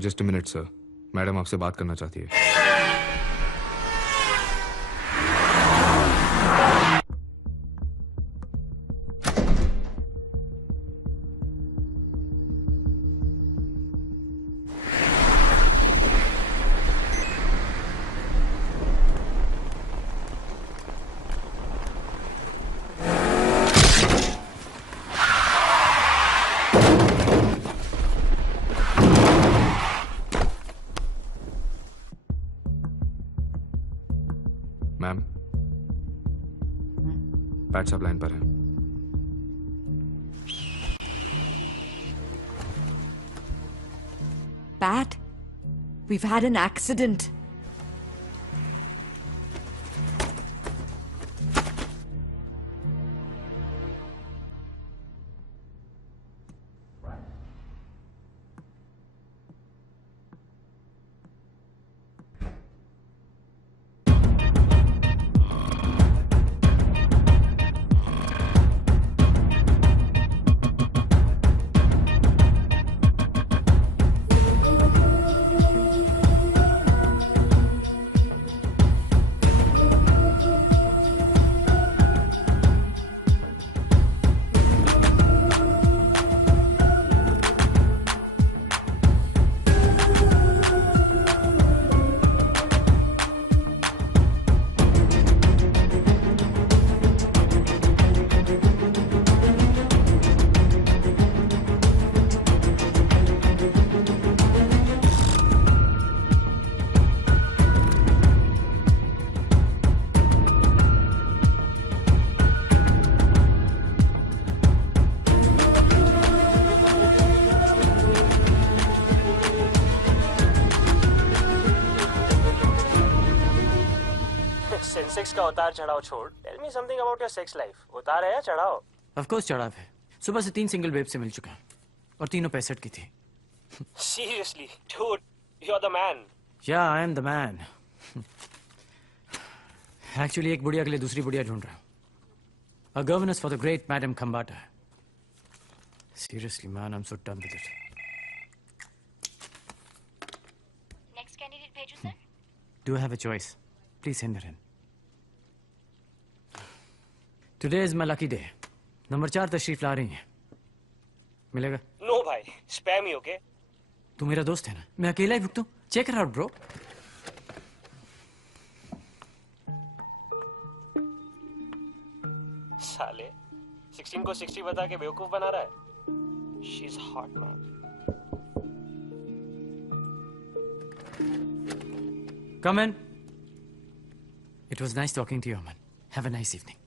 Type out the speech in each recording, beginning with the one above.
Just a minute sir, madam आपसे बात करना चाहती है। मैम, पैट साहब लाइन पर है। Pat, we've had an accident. Sensex का उतार चढ़ाव छोड़, tell me something about your sex life. उतार है या चढ़ाव? ऑफ कोर्स चढ़ाव है। सुबह से 3 सिंगल वेब से मिल चुका और तीनों 65 की थी। Seriously dude, you are the man. या I am the man. Actually एक बुढ़िया के लिए दूसरी बुढ़िया ढूंढ रहा हूँ। A governess for the great madam Khambata. Seriously man, I am so done with it. Next candidate भेजूं sir? Do have a choice? Please send her in. Today is my lucky day. Number 4 तशरीफ ला रही हैं। मिलेगा? No भाई, spam ही okay. तू मेरा दोस्त है ना, मैं अकेला ही भुगतूं? Check it out bro. साले 16 को 60 बता के बेवकूफ बना रहा है। She is hot man. Come in. It was nice talking to you, Aman. Have a nice evening.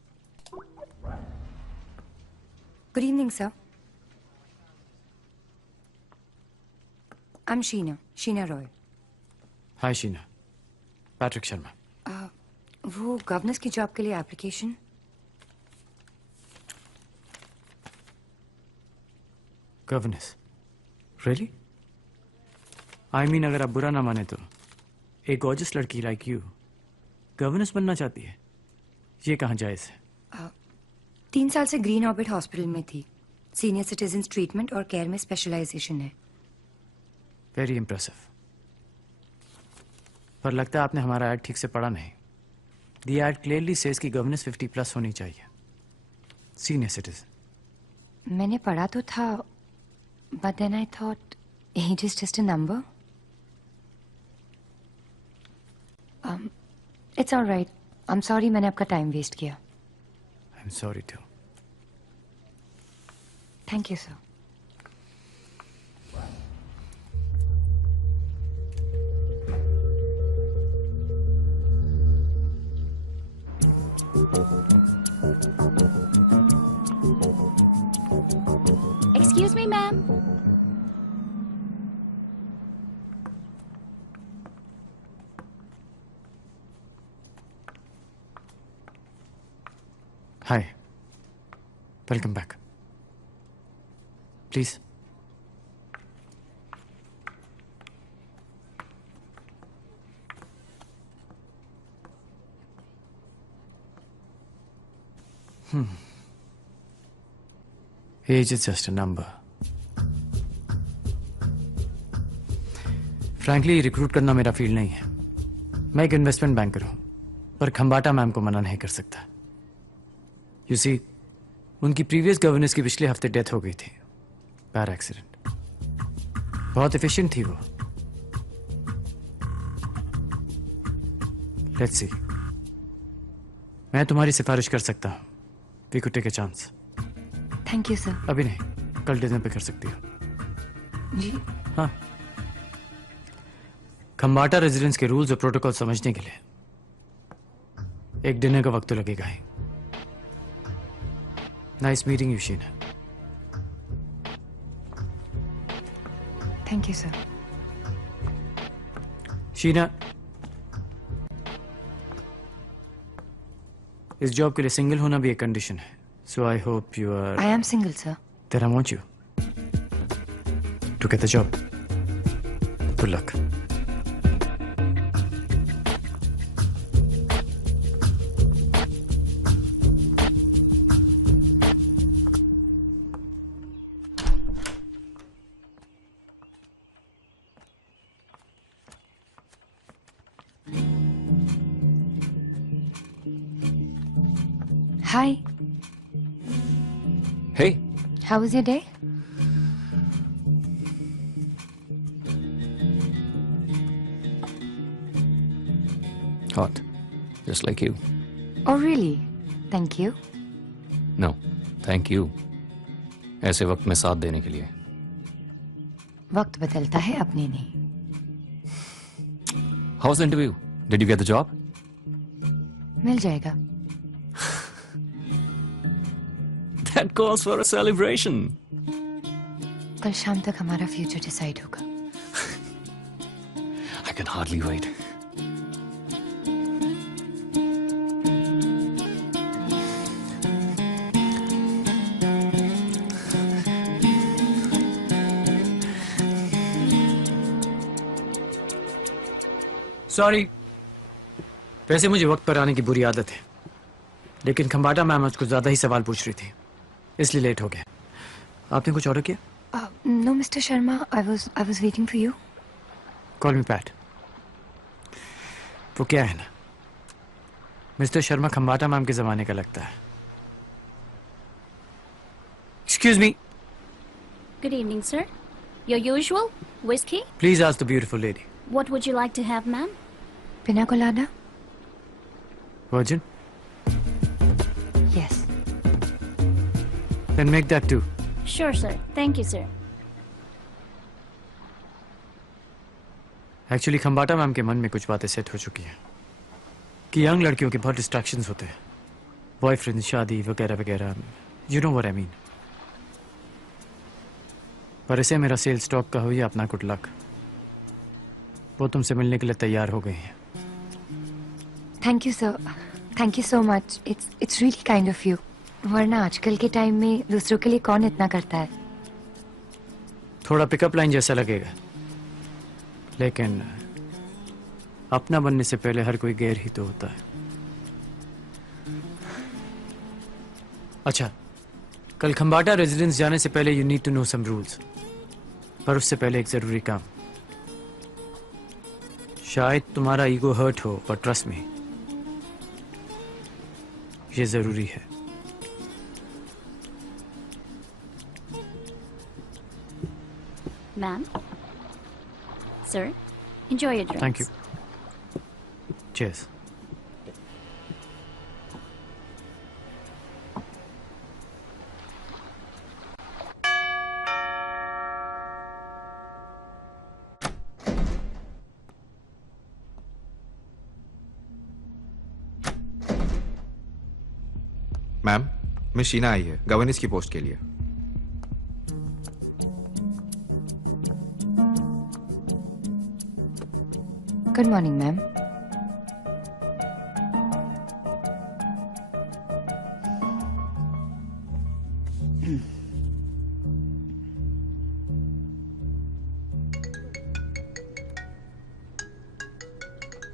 Good evening, sir. I'm Sheena Roy. Hi, Sheena. Patrick Sharma. वो governance की जॉब के लिए application. Governess. Really? I mean, अगर आप बुरा ना माने तो एक गॉर्जियस लड़की लाइक यू गवर्नेंस बनना चाहती है, ये कहाँ जायज है? 3 साल से ग्रीन ऑर्बिट हॉस्पिटल में थी। सीनियर सिटीजन्स ट्रीटमेंट और केयर में स्पेशलाइजेशन है। Very impressive. पर लगता है आपने हमारा ऐड ठीक से पढ़ा नहीं। दी एड क्लियरली सेज कि गवर्नेंस 50+ होनी चाहिए। Senior citizen. मैंने पढ़ा तो था, but then I thought age is just a number. It's alright. I am sorry मैंने आपका टाइम वेस्ट किया। I am sorry too. Thank you sir. Excuse me, ma'am. Hi. Welcome back. Please. Age is just a number. Frankly recruit करना मेरा field नहीं है। मैं एक investment banker हूं, पर खंबाटा मैम को मना नहीं कर सकता। यू सी, उनकी प्रीवियस गवर्नेंस की पिछले हफ्ते डेथ हो गई थी, कार एक्सीडेंट। बहुत एफिशिएंट थी वो। लेट्स सी, मैं तुम्हारी सिफारिश कर सकता हूं। We could take a chance. Thank you sir. अभी नहीं, कल डिनर पे कर सकती हो। जी। हाँ, खंबाटा रेजिडेंस के रूल्स और प्रोटोकॉल समझने के लिए एक डिनर का वक्त तो लगेगा ही। Nice meeting you Sheena. Thank you sir. Sheena, इस जॉब के लिए सिंगल होना भी एक कंडीशन है। So I hope you are. I am single sir. Then I want you to get the job. Good luck. Hi, Hey, how was your day? Hot. Just like you. Oh really? Thank you. No, thank you. ऐसे वक्त में साथ देने के लिए। वक्त बदलता है, अपने नहीं। How was the interview? Did you get the job? मिल जाएगा। That calls for a celebration. कल शाम तक हमारा फ्यूचर डिसाइड होगा। I can hardly wait. Sorry, वैसे मुझे वक्त पर आने की बुरी आदत है, लेकिन खंबाटा मैम आज कुछ ज्यादा ही सवाल पूछ रही थी, इसलिए लेट हो गया। आपने कुछ ऑर्डर किया? No, Mr. Sharma, I was waiting for you. Call me PAT. वो क्या है ना, मिस्टर शर्मा खंबाटा मैम के जमाने का लगता है। Excuse me, Good evening, sir. Your usual whiskey? Please ask the beautiful lady. What would you like to have, ma'am? Pina colada? Virgin? Yes. Then make that two. Sure, sir. Thank you, sir. Actually Khambata ma'am के मन में कुछ बातें set हो चुकी हैं कि young लड़कियों के बहुत डिस्ट्रैक्शंस होते हैं, बॉयफ्रेंड, शादी वगैरह वगैरह। You know what I mean. पर इसे मेरा सेल स्टॉक का हो या अपना गुड लक, वो तुमसे मिलने के लिए तैयार हो गई हैं। Thank you, sir. Thank you so much. It's really kind of you. वरना आजकल के टाइम में दूसरों के लिए कौन इतना करता है? थोड़ा पिकअप लाइन जैसा लगेगा, लेकिन अपना बनने से पहले हर कोई गैर ही तो होता है। अच्छा, कल खंबाटा रेजिडेंस जाने से पहले you need to know some rules, पर उससे पहले एक जरूरी काम। शायद तुम्हारा ईगो हर्ट हो, पर ट्रस्ट मी, ये जरूरी है। Ma'am? Sir? Enjoy your drinks. Thank you. Cheers. Ma'am, miss Sheena आई है गवर्नेंस की पोस्ट के लिए। Good morning, ma'am.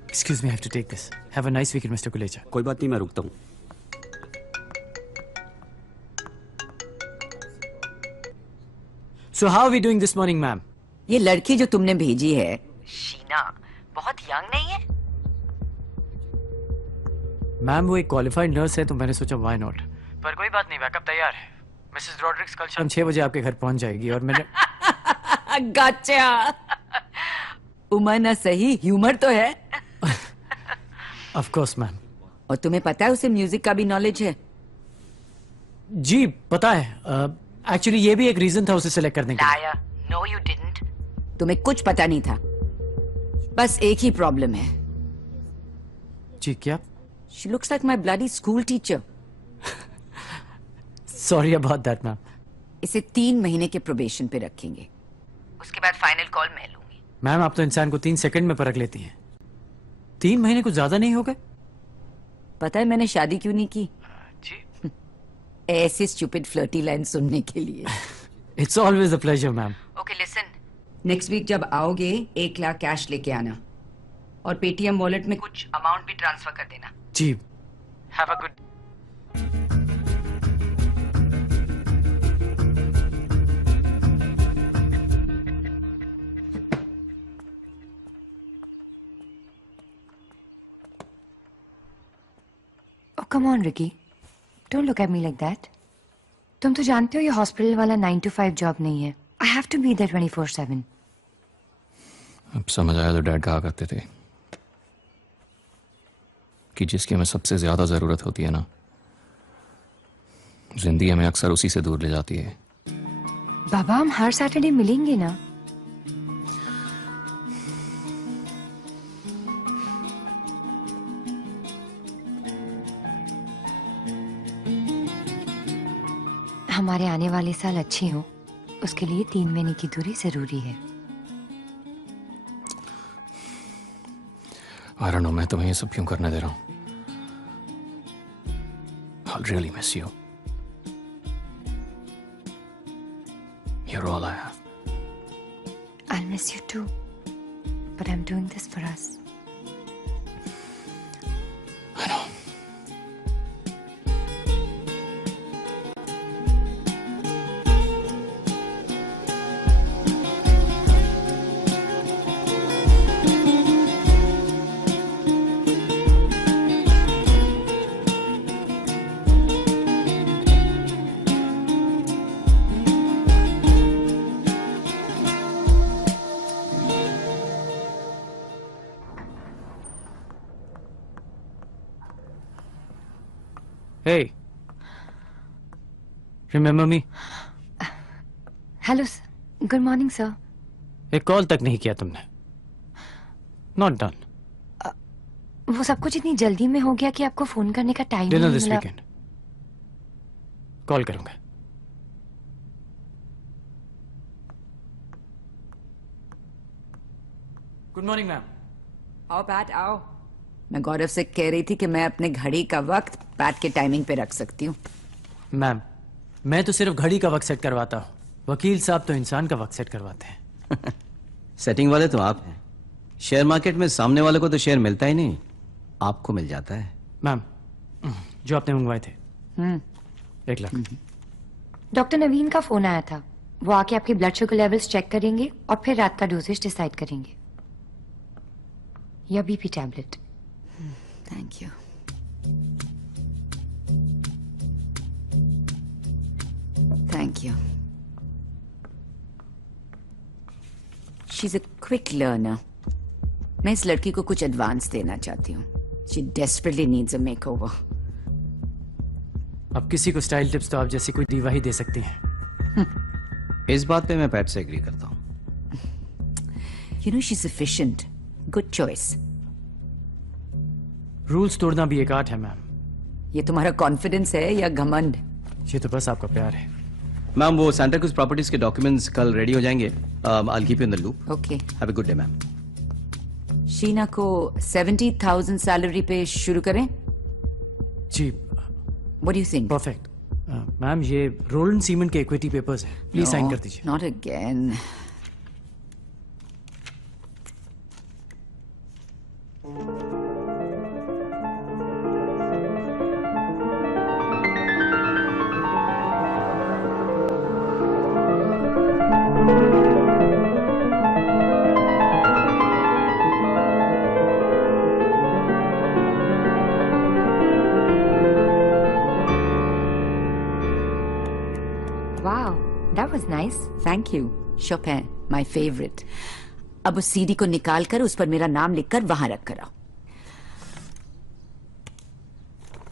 Excuse me, I have to take this. Have a nice weekend, Mr. Kulecha. कोई बात नहीं, मैं रुकता हूँ। So how are we doing this morning, ma'am? ये लड़की जो तुमने भेजी है शीना बहुत यंग नहीं है? मैम वो एक क्वालिफाइड नर्स है तो मैंने सोचा व्हाई नॉट। पर कोई बात नहीं, बैकअप तैयार है। मिसेस रॉड्रिक्स कल शाम 6 बजे आपके घर पहुंच जाएगी और मैंने गच्चा। उम्र ना सही, ह्यूमर तो है। Of course ma'am. और तुम्हें पता है उसे म्यूजिक का भी नॉलेज है? जी पता है। एक्चुअली ये भी एक रीजन था उसे सिलेक्ट करने का। Liar, no you didn't. तुम्हें कुछ पता नहीं था। बस एक ही प्रॉब्लम है। जी क्या? She looks like my bloody school teacher. Sorry about that ma'am. इसे 3 महीने के प्रोबेशन पे रखेंगे, उसके बाद फाइनल कॉल मैं लूंगी। मैम आप तो इंसान को 3 सेकंड में परख लेती हैं। 3 महीने कुछ ज्यादा नहीं हो गए? पता है मैंने शादी क्यों नहीं की? जी। ऐसे स्टूपिड फ्लर्टी लाइन सुनने के लिए। It's always a pleasure ma'am. Okay listen, next week जब आओगे 1 लाख कैश लेके आना और पेटीएम वॉलेट में कुछ अमाउंट भी ट्रांसफर कर देना। जी। Have a good. Oh, come on, Ricky. Don't look at me like that. तुम तो जानते हो ये हॉस्पिटल वाला 9 to 5 जॉब नहीं है। I have to be there 24/7. अब समझ आया तो डैड कहा करते थे कि जिसकी हमें सबसे ज्यादा जरूरत होती है ना, जिंदगी हमें अक्सर उसी से दूर ले जाती है। बाबा हम हर सैटरडे मिलेंगे ना? हमारे आने वाले साल अच्छे हो, उसके लिए 3 महीने की दूरी जरूरी है। I don't know, मैं तुम्हें ये सब क्यों करने दे रहा हूँ। I'll really miss you. You're all I have. I'll miss you too, but I'm doing this for us. I know. Hey, remember me? Hello sir, good morning sir. एक call तक नहीं किया तुमने। Not done. वो सब कुछ इतनी जल्दी में हो गया कि आपको फोन करने का टाइम डिनर नहीं दिस मिला। वीकेंड। कॉल करूंगा। Good morning ma'am. आओ पैट आओ। मैं गौरव से कह रही थी कि मैं अपने घड़ी का वक्त पैट के टाइमिंग पे रख सकती हूँ। मैम मैं तो सिर्फ घड़ी का वक्त सेट करवाता हूँ, वकील साहब तो इंसान का वक्त सेट करवाते हैं। सेटिंग वाले तो आप हैं। शेयर मार्केट में सामने वाले को तो शेयर मिलता ही नहीं, आपको मिल जाता है। मैम जो आपने मंगवाए थे 1 लाख। डॉक्टर नवीन का फोन आया था, वो आके आपके ब्लड शुगर लेवल्स चेक करेंगे और फिर रात का डोजेज डिसाइड करेंगे, या BP tablet. Thank you. Thank you. She is a quick learner. मैं इस लड़की को कुछ एडवांस देना चाहती हूँ। She desperately needs a makeover. अब किसी को स्टाइल टिप्स तो आप जैसी कोई दीवा ही दे सकती हैं। इस बात पे मैं पैट से एग्री करता हूँ। You know she is efficient. Good choice. Rules तोड़ना भी एक आर्ट है मैम। ये तुम्हारा कॉन्फिडेंस है या घमंड? ये तो बस आपका प्यार है। मैम वो सांता क्रूज प्रॉपर्टीज के डॉक्यूमेंट्स कल रेडी हो जाएंगे। I'll keep you in the loop. Okay. Have a good day, ma'am. Sheena को 70,000 सैलरी पे शुरू करें? जी What do you think? Perfect. Ma'am ये रोलन सीमेंट के इक्विटी पेपर्स हैं, प्लीज साइन कर दीजिए। Not again. Wow, that was nice. Thank you. Chopin, my favourite. अब उस सीडी को निकाल कर उस पर मेरा नाम लिखकर वहां रख कर आओ।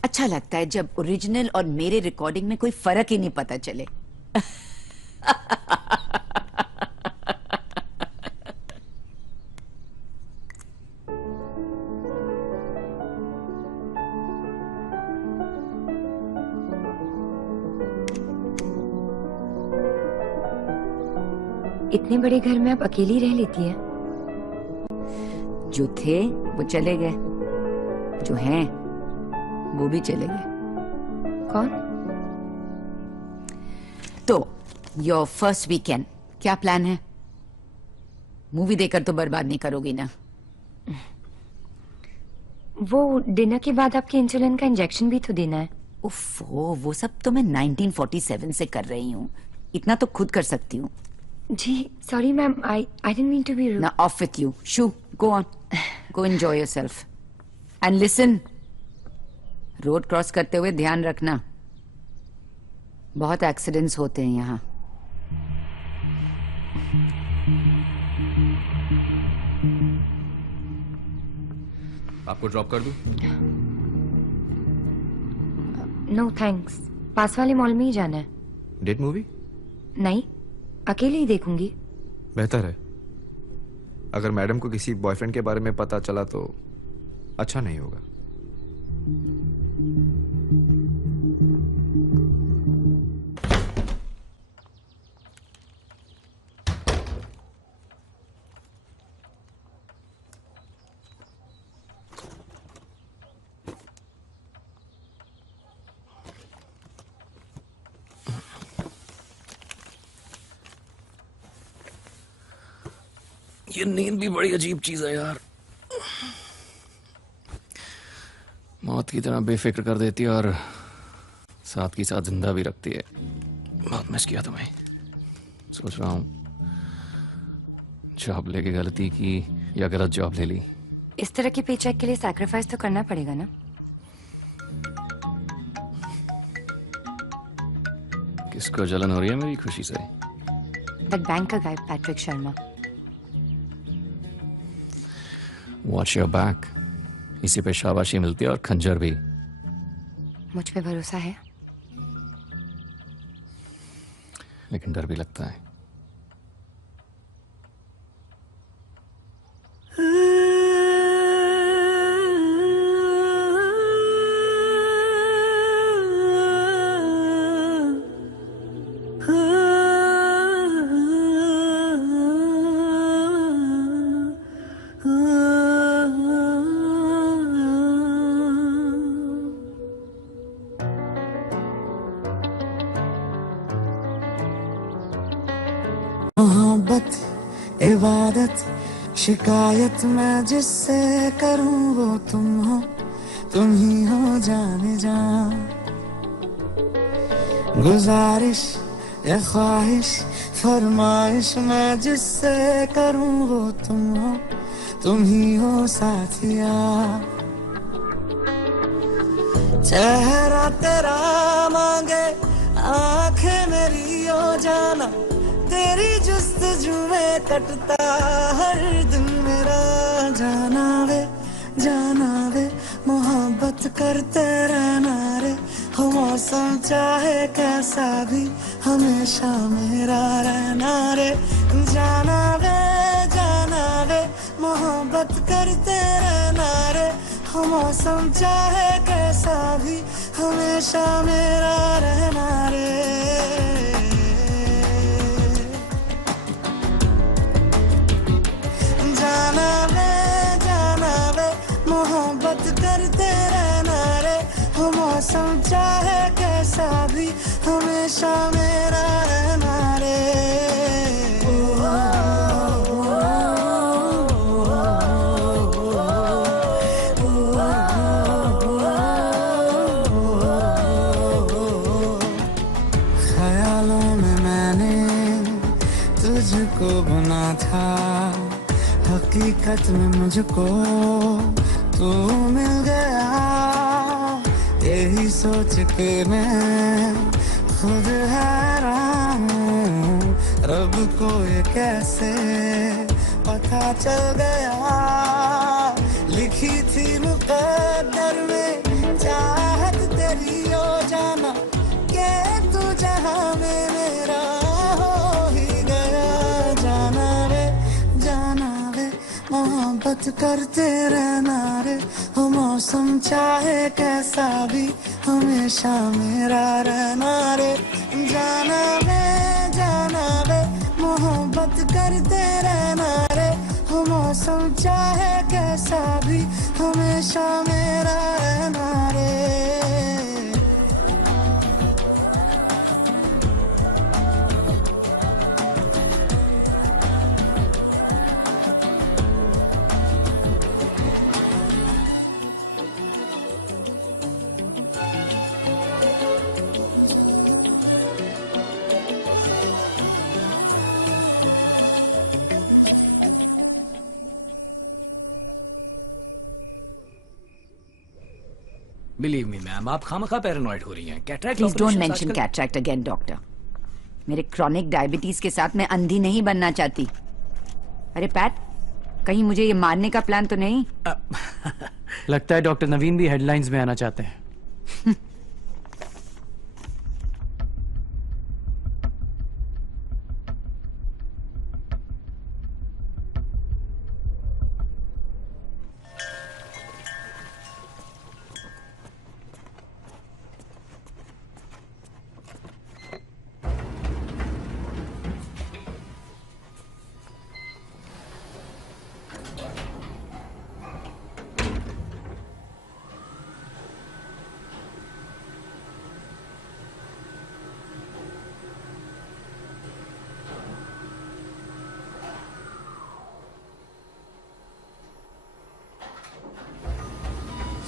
अच्छा लगता है जब ओरिजिनल और मेरे रिकॉर्डिंग में कोई फर्क ही नहीं पता चले। इतने बड़े घर में आप अकेली रह लेती हैं? जो थे वो चले गए, जो हैं वो भी चले गए। कौन? तो योर फर्स्ट वीकेंड क्या प्लान है? मूवी देखकर तो बर्बाद नहीं करोगी ना? वो डिनर के बाद आपके इंसुलिन का इंजेक्शन भी तो देना है। उफ़ो, वो सब तो मैं 1947 से कर रही हूँ, इतना तो खुद कर सकती हूँ। जी sorry ma'am, I didn't mean to be rude. Now off with you. Shoo, go on. Go enjoy yourself. And listen. Road cross करते हुए ध्यान रखना, बहुत एक्सीडेंट्स होते हैं यहाँ। आपको ड्रॉप कर दूं? नो थैंक्स, पास वाले मॉल में ही जाना है। Date movie? नहीं, अकेले ही देखूंगी। बेहतर है। अगर मैडम को किसी बॉयफ्रेंड के बारे में पता चला तो अच्छा नहीं होगा। ये नींद भी बड़ी अजीब चीज है यार। मौत की तरह बेफिक्र कर देती है और साथ की साथ जिंदा भी रखती है। बहुत मिस किया तुम्हें। सोच रहा हूँ जॉब लेके गलती की या गलत जॉब ले ली। इस तरह के पेचेक के लिए सैक्रिफाइस तो करना पड़ेगा ना। किसको जलन हो रही है मेरी खुशी से? That banker guy Patrick Sharma. Watch your back. इसी पे शाबाशी मिलती है और खंजर भी। मुझ पे भरोसा है? लेकिन डर भी लगता है। मोहब्बत इबादत शिकायत मैं जिससे करूं वो तुम हो, तुम ही हो जाने जा। गुजारिश या ख्वाहिश फरमाइश मैं जिससे करूं वो तुम हो, तुम ही हो साथिया। चेहरा तेरा मांगे आंखें मेरी ओ जाना, तेरी जुस्तजू में कटता हर दिन मेरा। जाना वे मोहब्बत करते रहना रे, हो मौसम चाहे कैसा भी हमेशा मेरा रहना रे। जाना वे मोहब्बत करते रहना रे, हो मौसम चाहे कैसा भी हमेशा मेरा रहना रे। जाना वे मोहब्बत करते रहना रे, हो मौसम चाहे कैसा भी हमेशा मेरा रहना रे। ख्यालों में मैंने तुझको बुना था, हकीकत में मुझको तू मिल गया। यही सोच के मैं खुद हैरान सबको ये कैसे पता चल गया, लिखी थी मुकद्दर में चाहत तेरी हो जाना, के तू जहां में मेरा हो ही गया। जाना वे मोहब्बत करते रहना रे, हो मौसम चाहे कैसा भी हमेशा मेरा रहना रे। जाना वे मोहब्बत करते रहना रे, हो मौसम चाहे कैसा भी हमेशा मेरा रहना रे। बिलीव मी मैम, आप खामखा पैरानॉइड हो रही हैं। Cataract please don't operations mention आजकल- कैटरैक्ट अगेन डॉक्टर। मेरे क्रॉनिक डायबिटीज के साथ मैं अंधी नहीं बनना चाहती। अरे पैट, कहीं मुझे ये मारने का प्लान तो नहीं? लगता है डॉक्टर नवीन भी हेडलाइंस में आना चाहते हैं।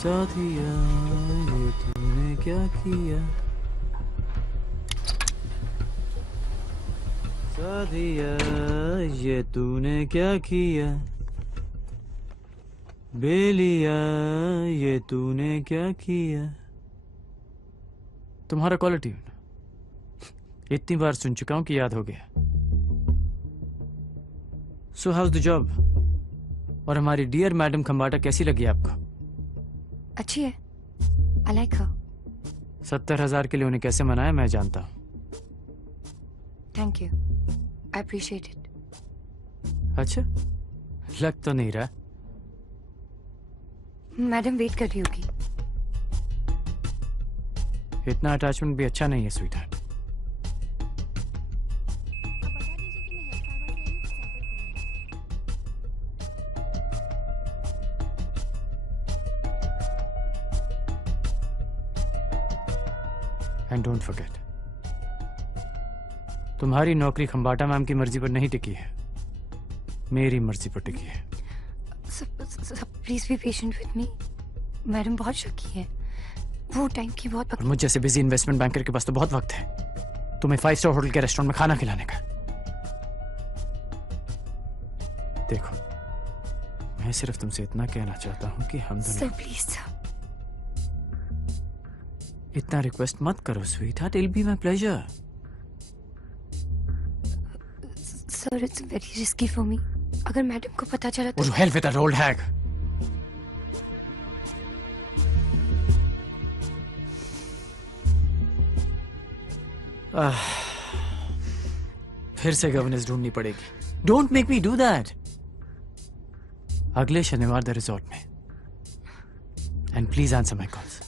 साथिया ये तूने क्या किया, साथिया ये तूने क्या किया, बेलिया ये तूने क्या किया। तुम्हारा कॉलर ट्यून इतनी बार सुन चुका हूं कि याद हो गया। सो हाउस द जॉब? और हमारी डियर मैडम खंबाटा कैसी लगी आपको? अच्छी है, आई लाइक हर। 70,000 के लिए उन्हें कैसे मनाया मैं जानता हूं। Thank you, I appreciate it. अच्छा, लग तो नहीं रहा। मैडम वेट कर रही होगी। इतना अटैचमेंट भी अच्छा नहीं है sweet heart. And don't forget, तुम्हारी नौकरी खंबाटा मैम की मर्जी पर नहीं टिकी है, मेरी मर्जी पर टिकी है। Please be patient with me. Madam बहुत शकी है, वो टाइम की बहुत और मुझ जैसे बिजी इन्वेस्टमेंट बैंकर के पास तो बहुत वक्त है तुम्हें 5 स्टार होटल के रेस्टोरेंट में खाना खिलाने का। देखो, मैं सिर्फ तुमसे इतना कहना चाहता हूं कि हम दोनों। Sir please sir. इतना रिक्वेस्ट मत करो sweetheart, it will be my pleasure. Sir it's very risky for me, अगर मैडम को पता चला तो। Hell with that old hag. फिर से गवर्नेंस ढूंढनी पड़ेगी। Don't make me do that. अगले शनिवार द रिजॉर्ट में, and please answer my calls.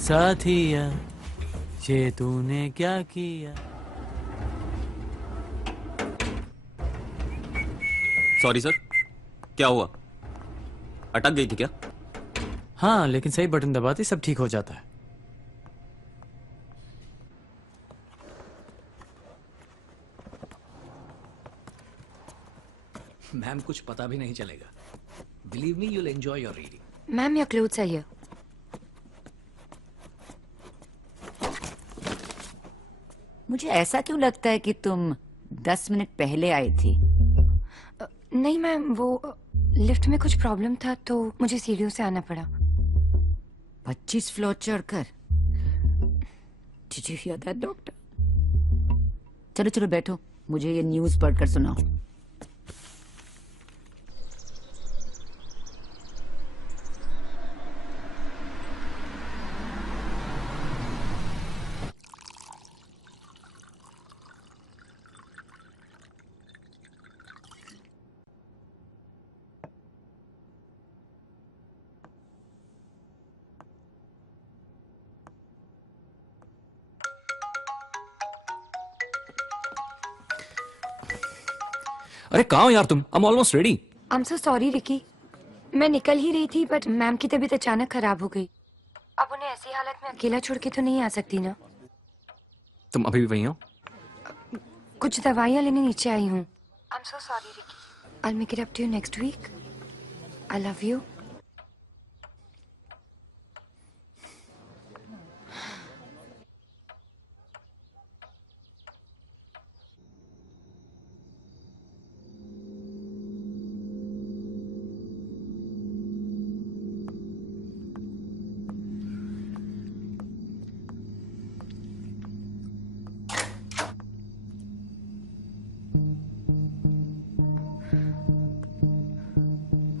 साथिया ये तूने क्या किया। सॉरी सर, क्या हुआ? अटक गई थी क्या? हाँ, लेकिन सही बटन दबाते सब ठीक हो जाता है। मैम कुछ पता भी नहीं चलेगा। Believe me, you'll enjoy your reading. Ma'am your clothes are here. मुझे ऐसा क्यों लगता है कि तुम 10 मिनट पहले आई थी? नहीं मैम, वो लिफ्ट में कुछ प्रॉब्लम था तो मुझे सीढ़ियों से आना पड़ा। 25 फ्लोर चढ़कर? Did you hear that, doctor? चलो चलो बैठो, मुझे ये न्यूज़ पढ़कर सुनाओ। अरे कहाँ हो यार तुम? I'm almost ready. I'm so sorry, Ricky. मैं निकल ही रही थी बट मैम की तबीयत अचानक खराब हो गई। अब उन्हें ऐसी हालत में अकेला छोड़ के तो नहीं आ सकती ना। तुम अभी भी वहीं हो? कुछ दवाइयाँ लेने नीचे आई हूँ। I'm so sorry, Ricky. I'll make it up to you next week. I love you.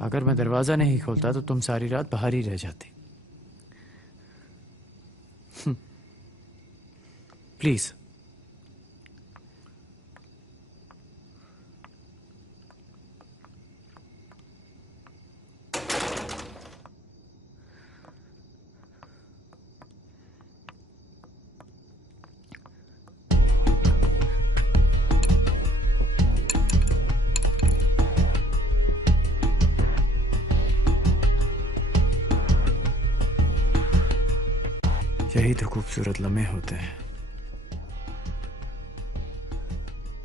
अगर मैं दरवाजा नहीं खोलता तो तुम सारी रात बाहर ही रह जाती। प्लीज। यही तो खूबसूरत लम्हे होते हैं।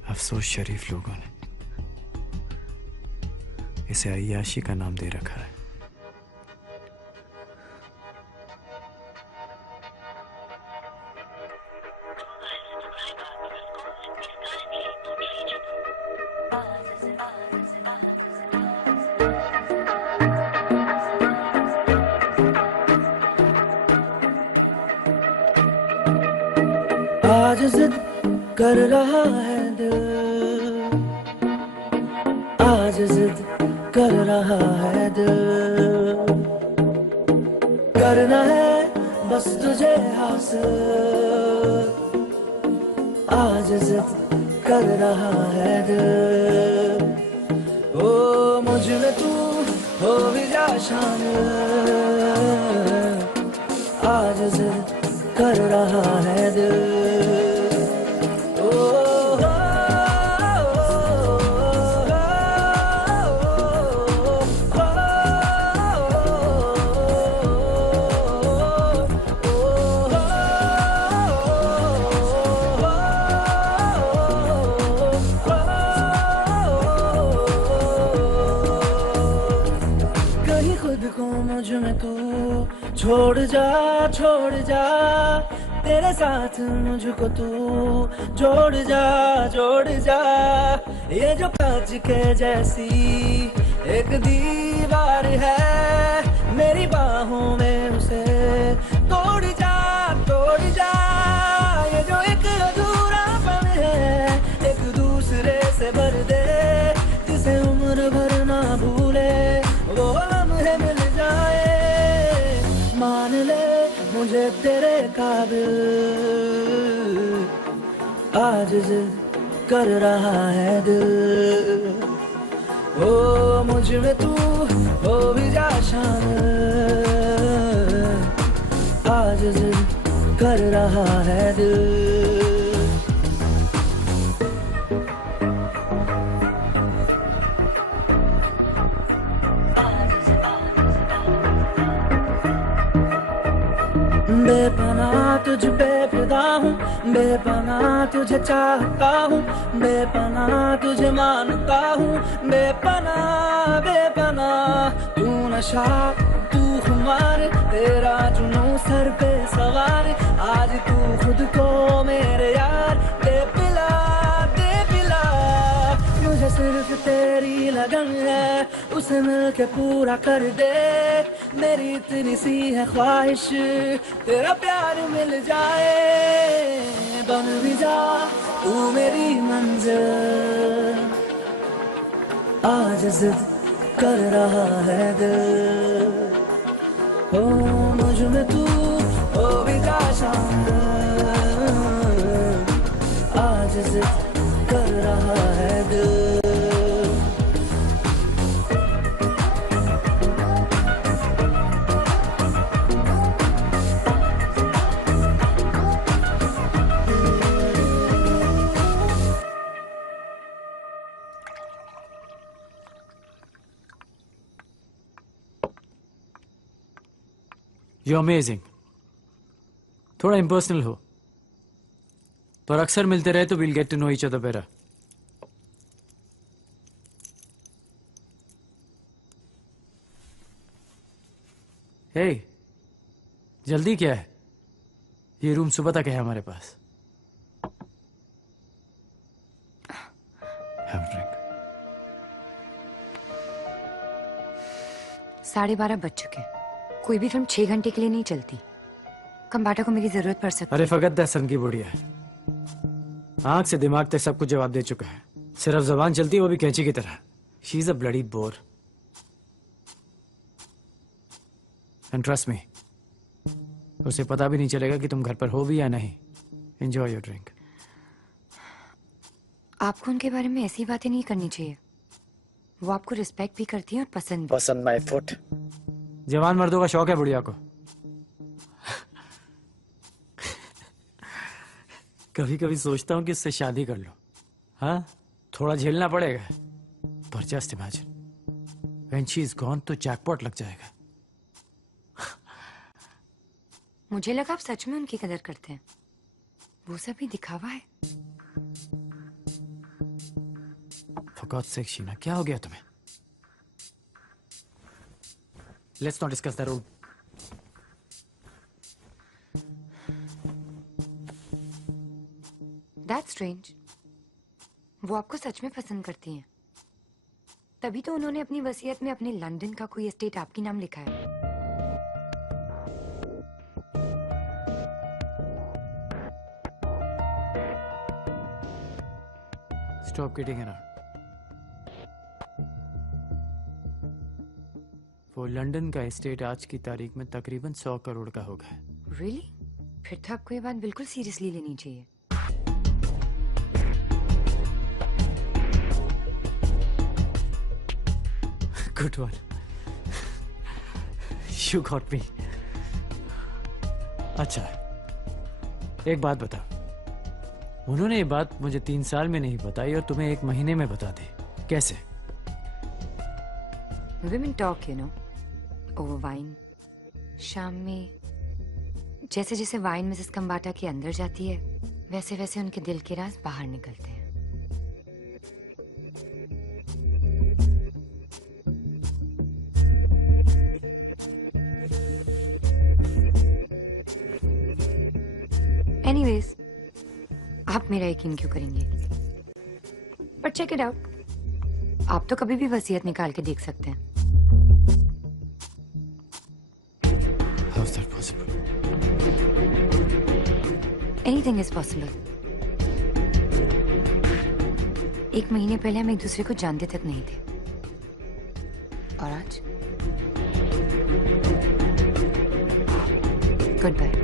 अफसोस शरीफ लोगों ने इसे अय्याशी का नाम दे रखा है। आज जिद कर रहा है दिल, आज जिद कर रहा है दिल, करना है बस तुझे हासिल, आज जिद कर रहा है दिल। ओ मुझ में तू हो भी जा शामिल, आज जिद कर रहा है दिल। मुझ में तू छोड़ जा तेरे साथ मुझको तू जोड़ जा ये जो कांच के जैसी एक दीवार है मेरी बाहों में उसे तोड़ जा ये जो एक अधूरापन है एक दूसरे से भर दे जिसे उम्र भर ना भूले वो लम्हे मिल जाए मान ले मुझे तेरे काबिल आज जिद कर रहा है दिल ओ मुझ में तू हो भी जा शामिल आज जिद कर रहा है दिल बेपनाह तुझ पे फिदा हूँ बेपनाह तुझे चाहता हूँ बेपनाह तुझे मानता हूँ बेपनाह तू नशा तू खुमार तेरा जुनून सर पे सवार आज तू खुद को मेरे यार दे पिला मुझे सिर्फ तेरी लगन है उस साथ मिलके पूरा कर दे, मेरी इतनी सी है ख्वाहिश, तेरा प्यार मिल जाए, बन भी जा तू मेरी मंजिल, आज जिद कर रहा है दिल, हो मुझ में तू हो भी जा शामिल, आज जिद कर रहा है दिल। You're amazing. थोड़ा इम्पर्सनल हो, पर अक्सर मिलते रहे तो we'll get to know each other better. Hey, जल्दी क्या है? ये रूम सुबह तक है हमारे पास. Have a drink. 12:30 बज चुके हैं। कोई भी फिल्म 6 घंटे के लिए नहीं चलती। कंबाटा को मेरी जरूरत पड़ सकती है। अरे फगत दहसन की बुढ़िया है, आंख से दिमाग तक सब कुछ जवाब दे चुका है, सिर्फ जबान चलती है वो भी कैंची की तरह। She is a bloody bore and trust me, उसे पता भी नहीं चलेगा कि तुम घर पर हो भी या नहीं। Enjoy your drink. आपको उनके बारे में ऐसी बातें नहीं करनी चाहिए, वो आपको रिस्पेक्ट भी करती है और पसंद भी। पसंद माय फुट। जवान मर्दों का शौक है बुढ़िया को। कभी कभी सोचता हूं कि उससे शादी कर लो। हाँ, थोड़ा झेलना पड़ेगा, पर just imagine when she is gone तो जैकपॉट लग जाएगा। मुझे लगा आप सच में उनकी कदर करते हैं, वो सब भी दिखावा है। For God's sake, शीना, क्या हो गया तुम्हें? Let's not discuss the road. That's strange. वो आपको सच में पसंद करती हैं, तभी तो उन्होंने अपनी वसीयत में अपने लंदन का कोई एस्टेट आपके नाम लिखा है। Stop kidding around. वो लंदन का एस्टेट आज की तारीख में तकरीबन 100 करोड़ का होगा। Really? फिर तो आपको ये बात बिल्कुल सीरियसली लेनी चाहिए। Good one. You got me. अच्छा, एक बात बताओ, उन्होंने ये बात मुझे 3 साल में नहीं बताई और तुम्हें 1 महीने में बता दी, कैसे? Women talk, you know, over wine. शाम में जैसे जैसे वाइन मिसेस कंबाटा के अंदर जाती है, वैसे वैसे उनके दिल के राज बाहर निकलते हैं। Anyways, आप मेरा यकीन क्यों करेंगे? पर चेक इट आउट, आप तो कभी भी वसीयत निकाल के देख सकते हैं। How is that possible? Anything is possible. 1 महीने पहले हम एक दूसरे को जानते तक नहीं थे, और आज गुड बाय।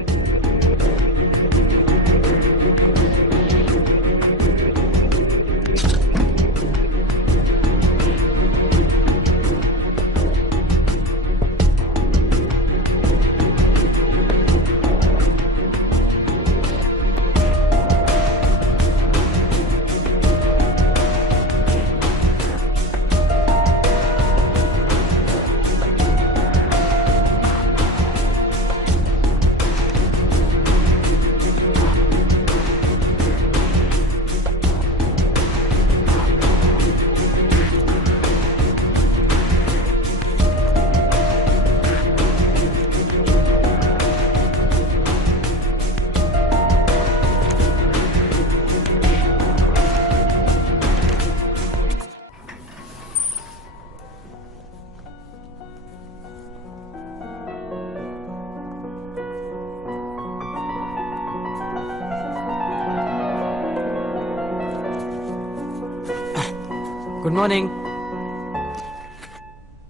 Good morning.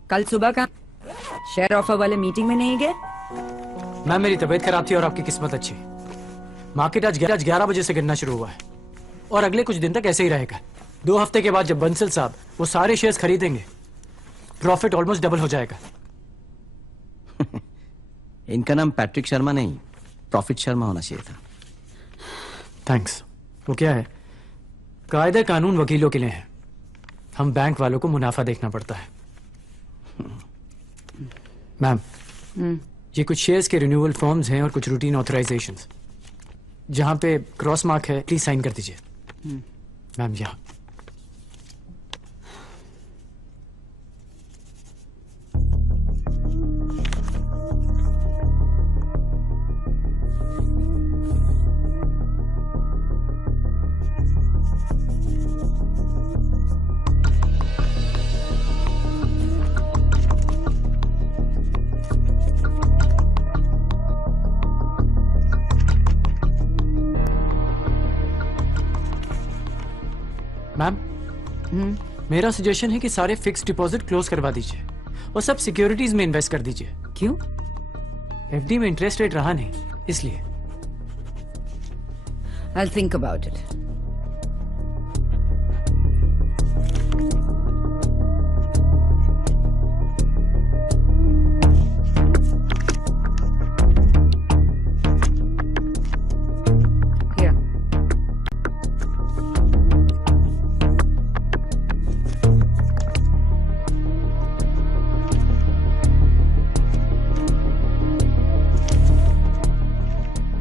कल सुबह का शेयर ऑफर वाले मीटिंग में नहीं गए? मैम मेरी तबीयत खराब थी और आपकी किस्मत अच्छी। मार्केट आज 11 बजे से गिरना शुरू हुआ है और अगले कुछ दिन तक ऐसे ही रहेगा। 2 हफ्ते के बाद जब बंसल साहब वो सारे शेयर्स खरीदेंगे, प्रॉफिट ऑलमोस्ट डबल हो जाएगा। इनका नाम पैट्रिक शर्मा नहीं, प्रॉफिट शर्मा होना चाहिए था। थैंक्स। वो क्या है, कायदे कानून वकीलों के लिए है, हम बैंक वालों को मुनाफा देखना पड़ता है। मैम ये कुछ शेयर्स के रिन्यूअल फॉर्म्स हैं और कुछ रूटीन ऑथराइजेशंस। जहां पे क्रॉस मार्क है प्लीज साइन कर दीजिए। मैम यहाँ। मैम मेरा सजेशन है कि सारे फिक्स डिपॉजिट क्लोज करवा दीजिए और सब सिक्योरिटीज में इन्वेस्ट कर दीजिए। क्यों? एफडी में इंटरेस्ट रेट रहा नहीं, इसलिए। I'll think about it. Here.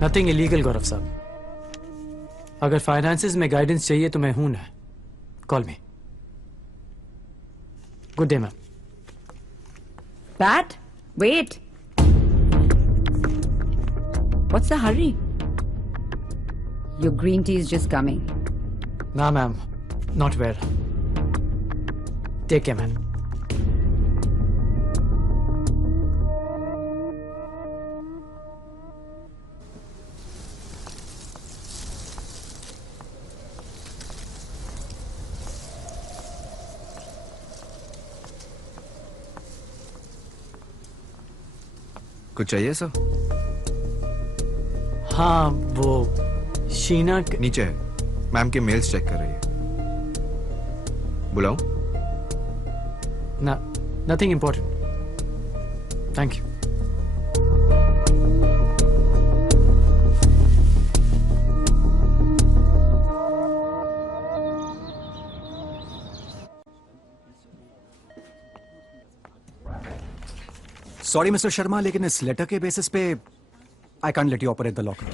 Nothing illegal Gaurav साहब। अगर फाइनेंसेस में गाइडेंस चाहिए तो मैं हूं ना, call me. Good day ma'am. Pat, wait. What's the hurry? Your green tea is just coming. ना ma'am, not where. Take care ma'am. कुछ चाहिए सर? हाँ वो शीना नीचे है, मैम के मेल्स चेक कर रही है। बुलाऊं? ना, nothing important. Thank you. Sorry mister Sharma, लेकिन इस लेटर के बेसिस पे I can't let you operate the locker.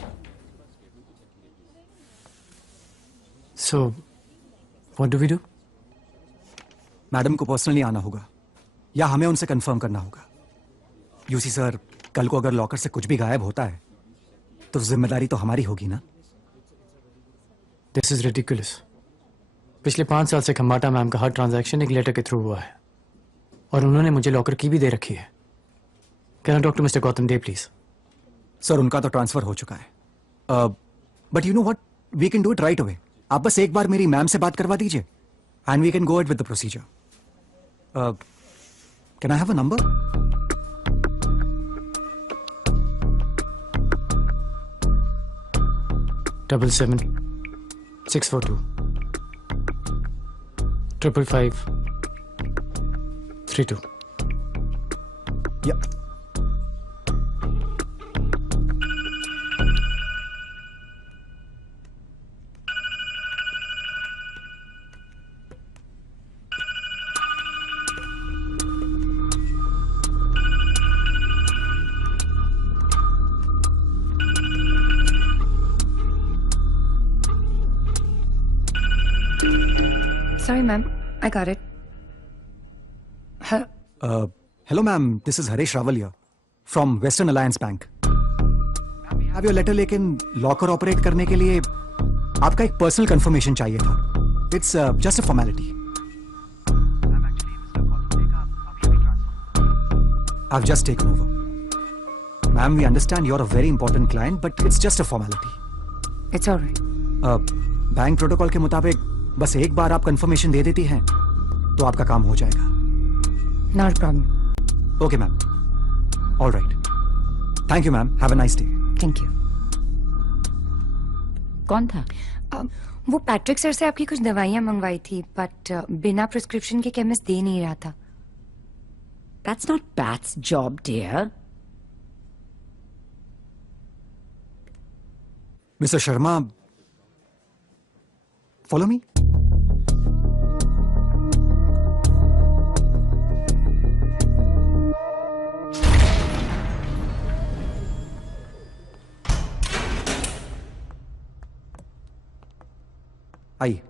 So what do we do? Madam को पर्सनली आना होगा या हमें उनसे कंफर्म करना होगा। यूसी सर, कल को अगर लॉकर से कुछ भी गायब होता है तो जिम्मेदारी तो हमारी होगी ना। This is ridiculous. पिछले 5 साल से खम्बाटा मैम का हर ट्रांजैक्शन एक लेटर के थ्रू हुआ है और उन्होंने मुझे लॉकर की भी दे रखी है। Can I talk to mister Gautam De please? Sir उनका तो ट्रांसफर हो चुका है, but you know what, we can do it right away. आप बस एक बार मेरी मैम से बात करवा दीजिए and we can go it with the procedure. Can I have a number? Double 7 642 555 32। या Sorry, ma'am. I got it. Hello, ma'am. This is Harish Raval here from Western Alliance Bank. Ma'am, we have your letter, लेकिन locker operate करने के लिए आपका एक personal confirmation चाहिए था। It's just a formality. I've just taken over. Ma'am, we understand you're a very important client, but it's just a formality. It's all right. Bank protocol के मुताबिक बस एक बार आप कंफर्मेशन दे देती हैं तो आपका काम हो जाएगा। Not problem. Okay ma'am, all right, thank you ma'am, have a nice day. Thank you. कौन था? वो पैट्रिक सर से आपकी कुछ दवाइयां मंगवाई थी, बट बिना प्रिस्क्रिप्शन के केमिस्ट दे नहीं रहा था। That's not Pat's job, dear. Mister Sharma, follow me. आइए।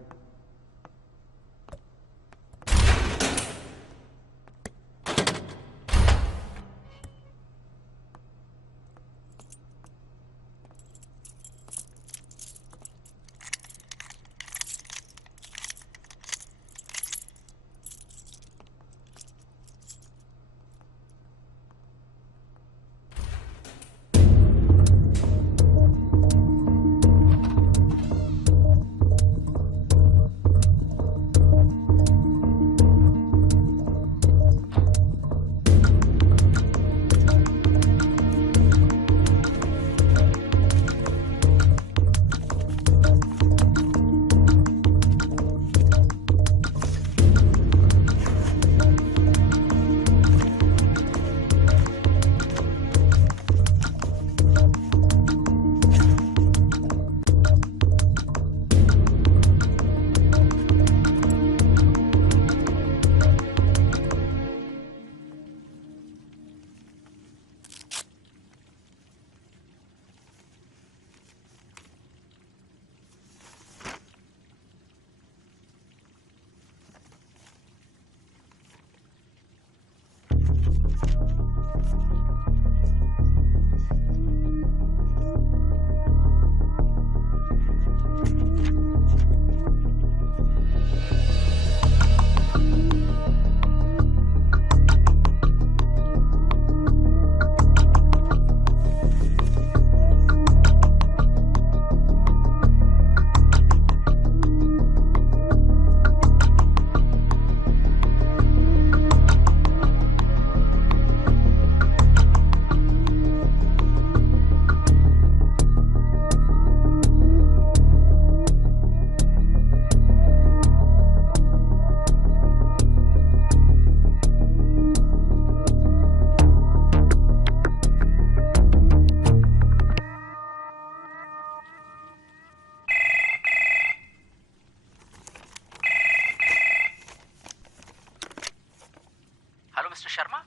Mr. Sharma.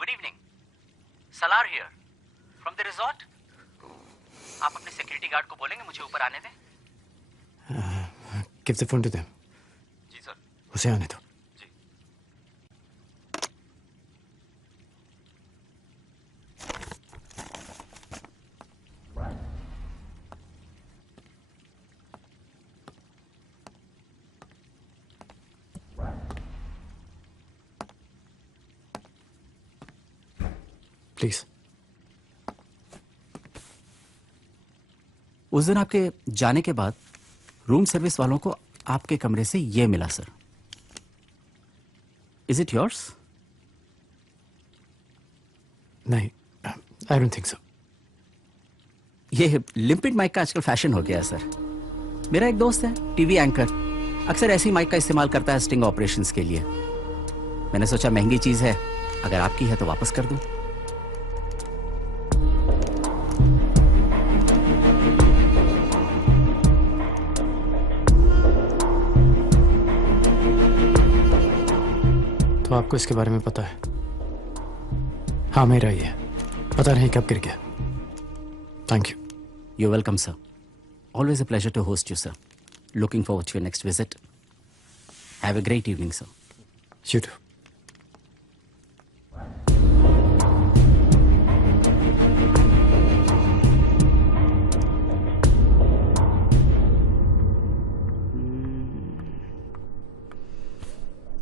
Good evening. Salar here. From the resort. आप अपने सिक्योरिटी गार्ड को बोलेंगे मुझे ऊपर आने दें? Give the phone to them. जी सर। उसे आने दो। जी। प्लीज। उस दिन आपके जाने के बाद रूम सर्विस वालों को आपके कमरे से ये मिला सर। Is it yours? नहीं, आई डोंट थिंक सो। ये लिम्पिड माइक का आजकल फैशन हो गया है सर। मेरा एक दोस्त है टीवी एंकर, अक्सर ऐसी माइक का इस्तेमाल करता है स्टिंग ऑपरेशंस के लिए। मैंने सोचा महंगी चीज है, अगर आपकी है तो वापस कर दूं। तो आपको इसके बारे में पता है? हाँ, मेरा ही है, पता नहीं कब गिर गया। Thank you. You're welcome, sir. Always a pleasure to host you, sir. Looking forward to your next visit. Have a great evening, sir. You too.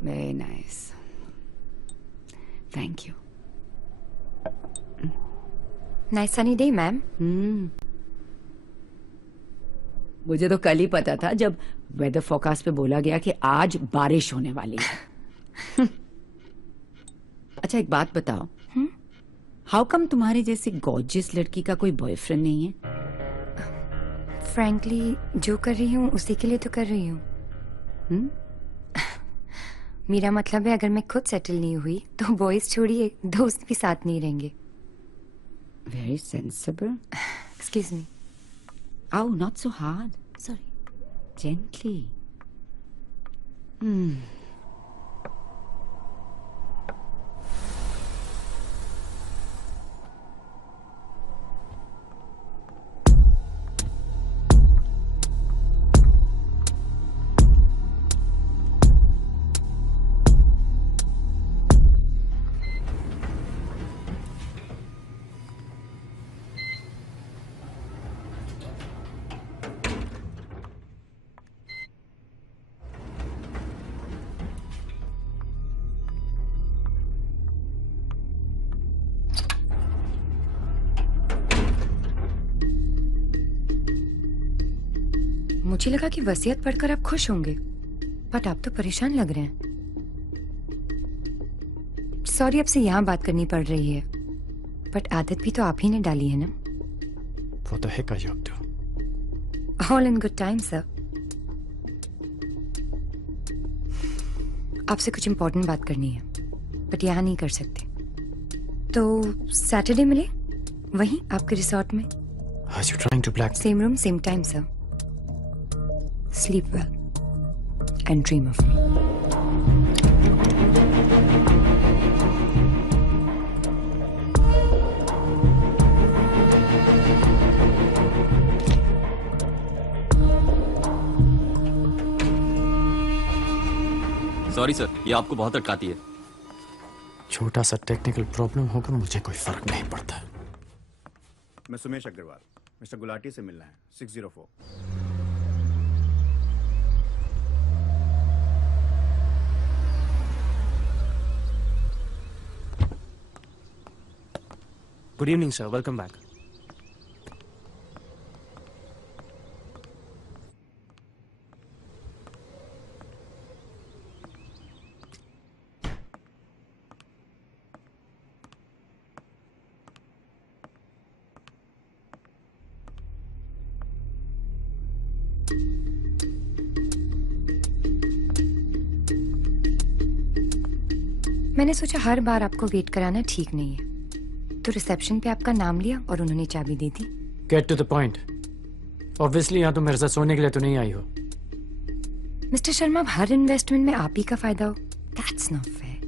Very nice. Thank you. Nice sunny day, ma'am. मुझे तो कल ही पता था जब weather forecast पे बोला गया कि आज बारिश होने वाली है। अच्छा एक बात बताओ, हाउ कम तुम्हारे जैसे गॉर्जियस लड़की का कोई बॉयफ्रेंड नहीं है? फ्रैंकली जो कर रही हूँ उसी के लिए तो कर रही हूँ। मेरा मतलब है अगर मैं खुद सेटल नहीं हुई तो बॉयज छोड़िए दोस्त भी साथ नहीं रहेंगे। Very sensible. Excuse me. Oh, not so hard. Sorry. Gently. मुझे लगा कि वसीयत पढ़कर आप खुश होंगे, बट आप तो परेशान लग रहे हैं। सॉरी आपसे यहाँ बात करनी पड़ रही है, बट आदत भी तो आप ही ने डाली है ना। What the heck are you up to? All in good time, sir. आपसे कुछ इम्पोर्टेंट बात करनी है, बट यहाँ नहीं कर सकते। तो सैटरडे मिले वहीं आपके रिसोर्ट में। Are you trying to black? Same room, same time, sir. Sleep well and dream of me. Sorry sir, ये आपको बहुत अटकाती है। छोटा सा टेक्निकल प्रॉब्लम होगा, मुझे कोई फर्क नहीं पड़ता। मैं सुमेश अग्रवाल, मिस्टर गुलाटी से मिलना है, 604। Good evening sir, welcome back. मैंने सोचा हर बार आपको वेट कराना ठीक नहीं है, तो रिसेप्शन पे आपका नाम लिया और उन्होंने चाबी दे दी। Get to the point. Obviously यहाँ तुम मेरे साथ सोने के लिए तो नहीं आई हो। मिस्टर शर्मा, अब हर इन्वेस्टमेंट में आप ही का फायदा हो, That's not fair.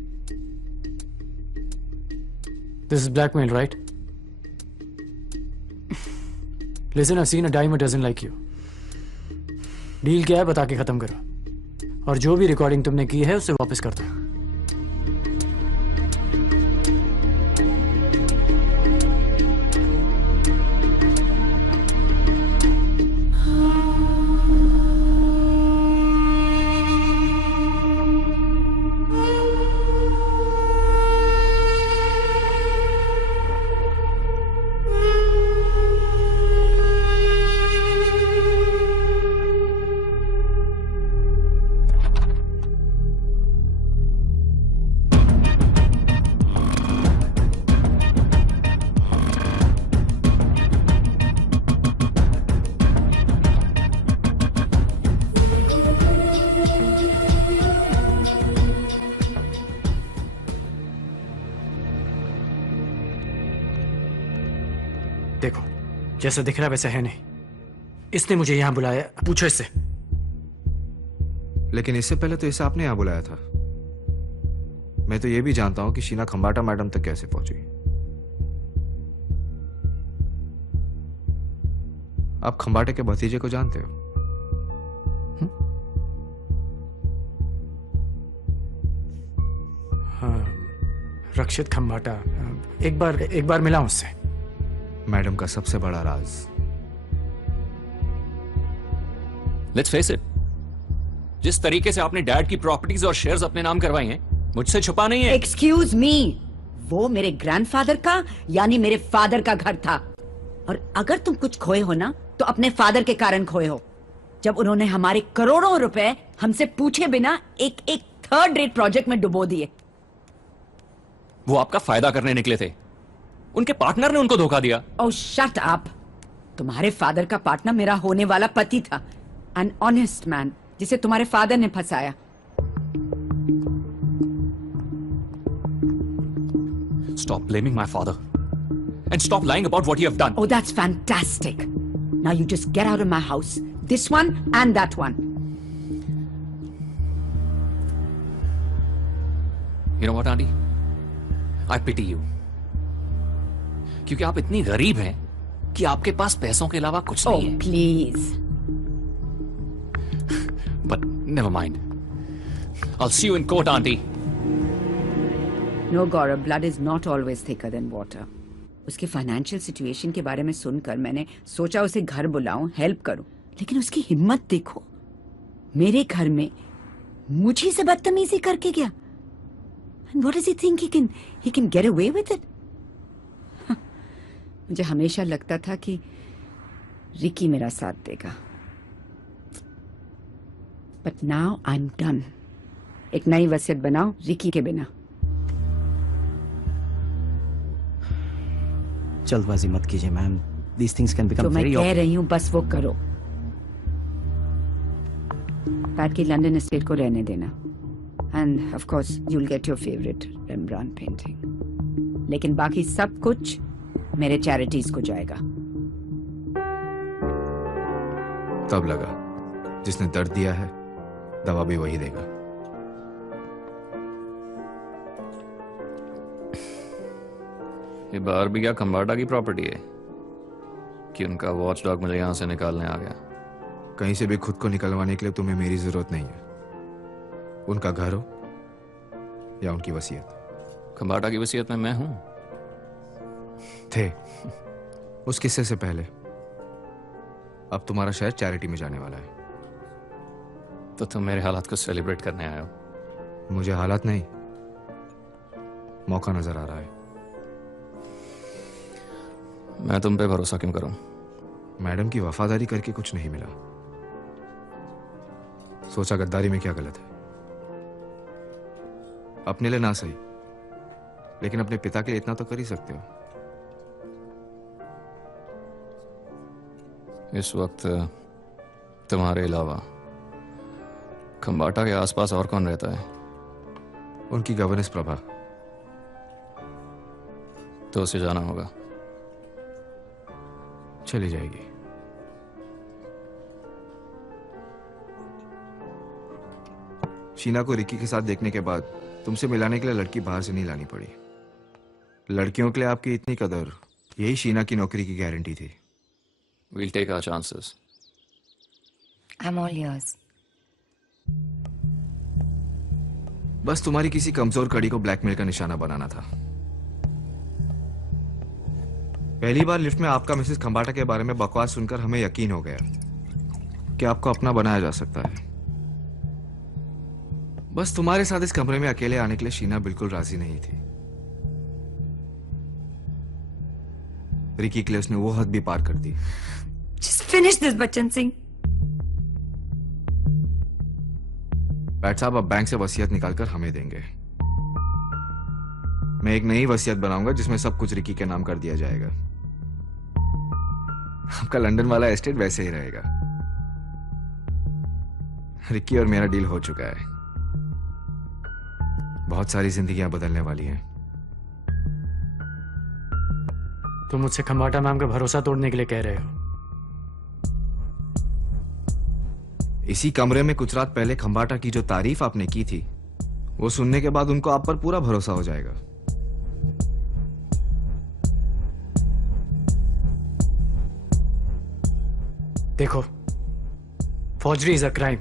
This is blackmail, right? Listen, I've seen a dime who doesn't like you. Deal क्या है बता के खत्म करो, और जो भी रिकॉर्डिंग तुमने की है उसे वापस कर दो। देखो, जैसा दिख रहा है वैसा है नहीं। इसने मुझे यहां बुलाया, पूछो इससे। लेकिन इससे पहले तो इसे आपने यहां बुलाया था। मैं तो ये भी जानता हूं कि शीना खंबाटा मैडम तक कैसे पहुंची। आप खंबाटे के भतीजे को जानते हो? हाँ, रक्षित खंबाटा। एक बार मिला उससे। मैडम का सबसे बड़ा राज। लेट्स फेस इट, जिस तरीके से आपने डैड की प्रॉपर्टीज और शेयर्स अपने नाम करवाई हैं, मुझसे छुपा नहीं है। एक्सक्यूज मी, वो मेरे ग्रैंडफादर का यानी मेरे फादर का घर था, और अगर तुम कुछ खोए हो ना तो अपने फादर के कारण खोए हो, जब उन्होंने हमारे करोड़ों रुपए हमसे पूछे बिना एक एक थर्ड रेट प्रोजेक्ट में डुबो दिए। वो आपका फायदा करने निकले थे, उनके पार्टनर ने उनको धोखा दिया। ओह शट अप। तुम्हारे फादर का पार्टनर मेरा होने वाला पति था, एन ऑनेस्ट मैन जिसे तुम्हारे फादर ने फंसाया। Stop blaming my father and stop lying about what you have done. Oh, that's fantastic. Now you just get out of my house. This one and that one. You know what, Auntie? I pity you. क्योंकि आप इतनी गरीब हैं कि आपके पास पैसों के अलावा कुछ नहीं है। Oh, please. But never mind. I'll see you in court, Auntie. No, Gaurav, blood is not always thicker than water. उसकी फाइनेंशियल सिचुएशन के बारे में सुनकर मैंने सोचा उसे घर बुलाऊं, हेल्प करूं, लेकिन उसकी हिम्मत देखो, मेरे घर में मुझे से बदतमीजी करके गया। And what does he think he can get away with it? मुझे हमेशा लगता था कि रिकी मेरा साथ देगा, but now I'm done. एक नई वसीयत बनाओ रिकी के बिना। जल्दबाजी मत कीजिए ma'am, these things can become तो मैं very कह रही हूँ बस वो करो। पैट की लंदन एस्टेट को रहने देना, end of course you will get your favourite रेम्ब्रांड painting, लेकिन बाकी सब कुछ मेरे चैरिटीज को जाएगा। तब लगा जिसने दर्द दिया है दवा भी वही देगा। ये बार भी क्या खंबाटा की प्रॉपर्टी है कि उनका वॉच डॉग मुझे यहां से निकालने आ गया? कहीं से भी खुद को निकलवाने के लिए तुम्हें मेरी जरूरत नहीं है। उनका घर हो या उनकी वसीयत। खंबाटा की वसीयत में मैं हूं। थे उस किस्से से पहले। अब तुम्हारा शहर चैरिटी में जाने वाला है। तो तुम मेरे हालात को सेलिब्रेट करने आए हो? मुझे हालात नहीं, मौका नजर आ रहा है। मैं तुम पे भरोसा क्यों करूं? मैडम की वफादारी करके कुछ नहीं मिला, सोचा गद्दारी में क्या गलत है। अपने लिए ना सही, लेकिन अपने पिता के लिए इतना तो कर ही सकते हो। इस वक्त तुम्हारे अलावा खंबाटा के आसपास और कौन रहता है? उनकी गवर्नेंस प्रभा। तो उसे जाना होगा। चली जाएगी। शीना को रिकी के साथ देखने के बाद तुमसे मिलाने के लिए लड़की बाहर से नहीं लानी पड़ी। लड़कियों के लिए आपकी इतनी कदर, यही शीना की नौकरी की गारंटी थी। We'll take our chances. I'm all yours. बस तुम्हारी किसी कमजोर कड़ी को ब्लैकमेल का निशाना बनाना था। पहली बार लिफ्ट में आपका मिसेस खंबाटा के बारे में बकवास सुनकर हमें यकीन हो गया कि आपको अपना बनाया जा सकता है। बस तुम्हारे साथ इस कमरे में अकेले आने के लिए शीना बिल्कुल राजी नहीं थी। रिकी के लिए उसने वो हद भी पार कर दी। Just finish this, Bachchan Singh. Bat साहब अब बैंक से वसीयत निकालकर हमें देंगे। मैं एक नई वसीयत बनाऊंगा जिसमें सब कुछ रिकी के नाम कर दिया जाएगा। आपका लंदन वाला एस्टेट वैसे ही रहेगा। रिकी और मेरा डील हो चुका है। बहुत सारी जिंदगियां बदलने वाली हैं। तुम मुझसे खंबाटा मैम का भरोसा तोड़ने के लिए कह रहे हो? इसी कमरे में कुछ रात पहले खंबाटा की जो तारीफ आपने की थी, वो सुनने के बाद उनको आप पर पूरा भरोसा हो जाएगा। देखो, फौजरी इज अ क्राइम।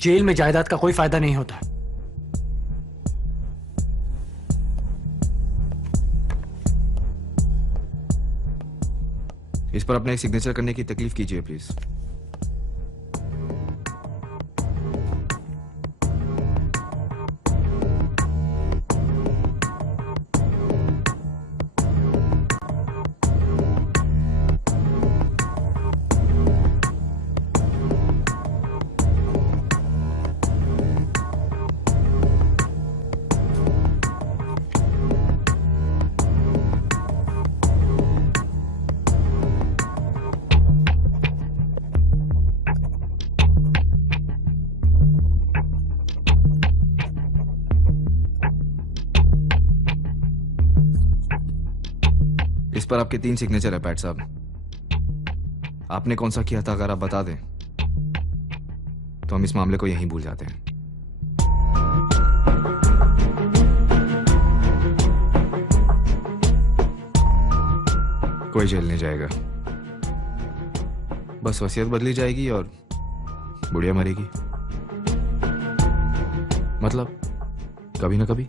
जेल में जायदाद का कोई फायदा नहीं होता। इस पर अपने एक सिग्नेचर करने की तकलीफ कीजिए प्लीज। इस पर आपके 3 सिग्नेचर है पैट साहब। आपने कौन सा किया था अगर आप बता दें तो हम इस मामले को यहीं भूल जाते हैं। कोई जेल नहीं जाएगा, बस वसीयत बदली जाएगी और बुढ़िया मरेगी। मतलब कभी ना कभी।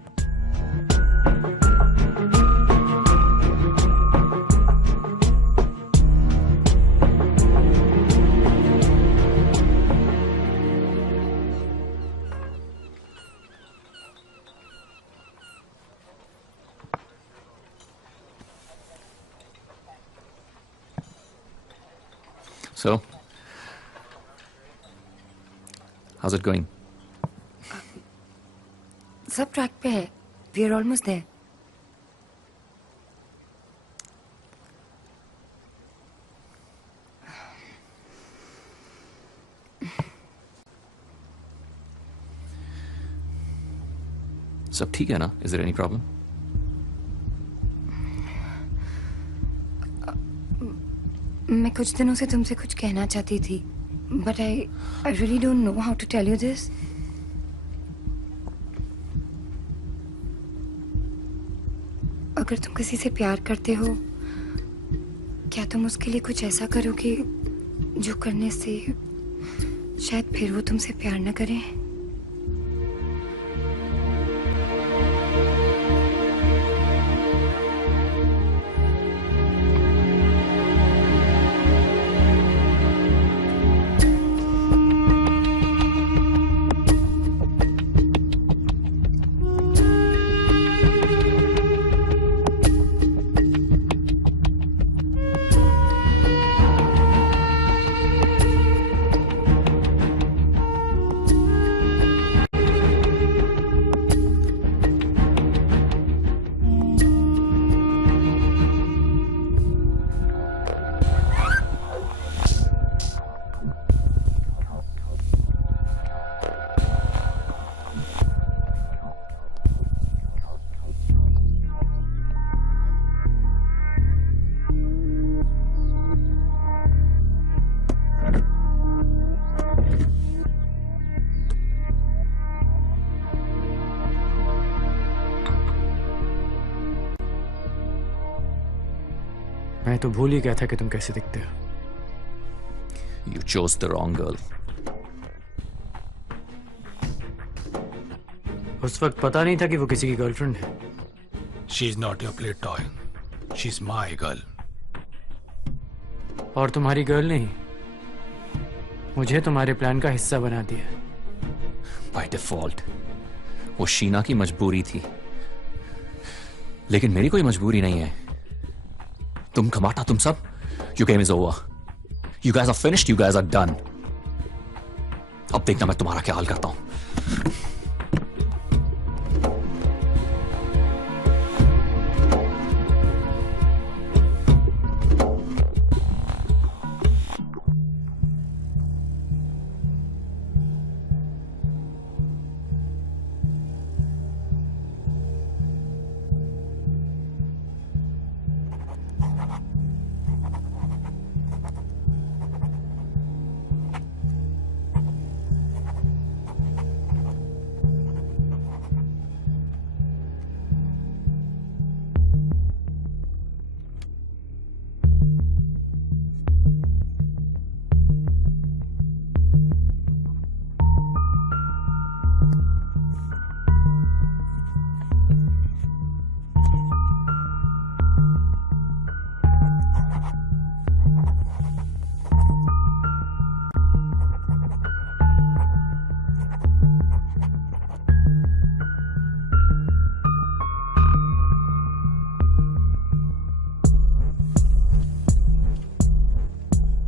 So, how's it going? सब ट्रैक पे है। We are almost there. सब ठीक है ना? Is there any problem? मैं कुछ दिनों से तुमसे कुछ कहना चाहती थी, but I really don't know how to tell you this. अगर तुम किसी से प्यार करते हो, क्या तुम उसके लिए कुछ ऐसा करोगे जो करने से शायद फिर वो तुमसे प्यार न करे? मैं तो भूल ही गया था कि तुम कैसे दिखते हो। You chose the wrong girl. उस वक्त पता नहीं था कि वो किसी की गर्लफ्रेंड है। She is not your play toy. She's my girl. और तुम्हारी गर्ल नहीं, मुझे तुम्हारे प्लान का हिस्सा बना दिया। By default, वो शीना की मजबूरी थी, लेकिन मेरी कोई मजबूरी नहीं है। तुम खमाटा, तुम सब, your game is over. You guys are finished. You guys are done. अब देखना मैं तुम्हारा क्या हाल करता हूं।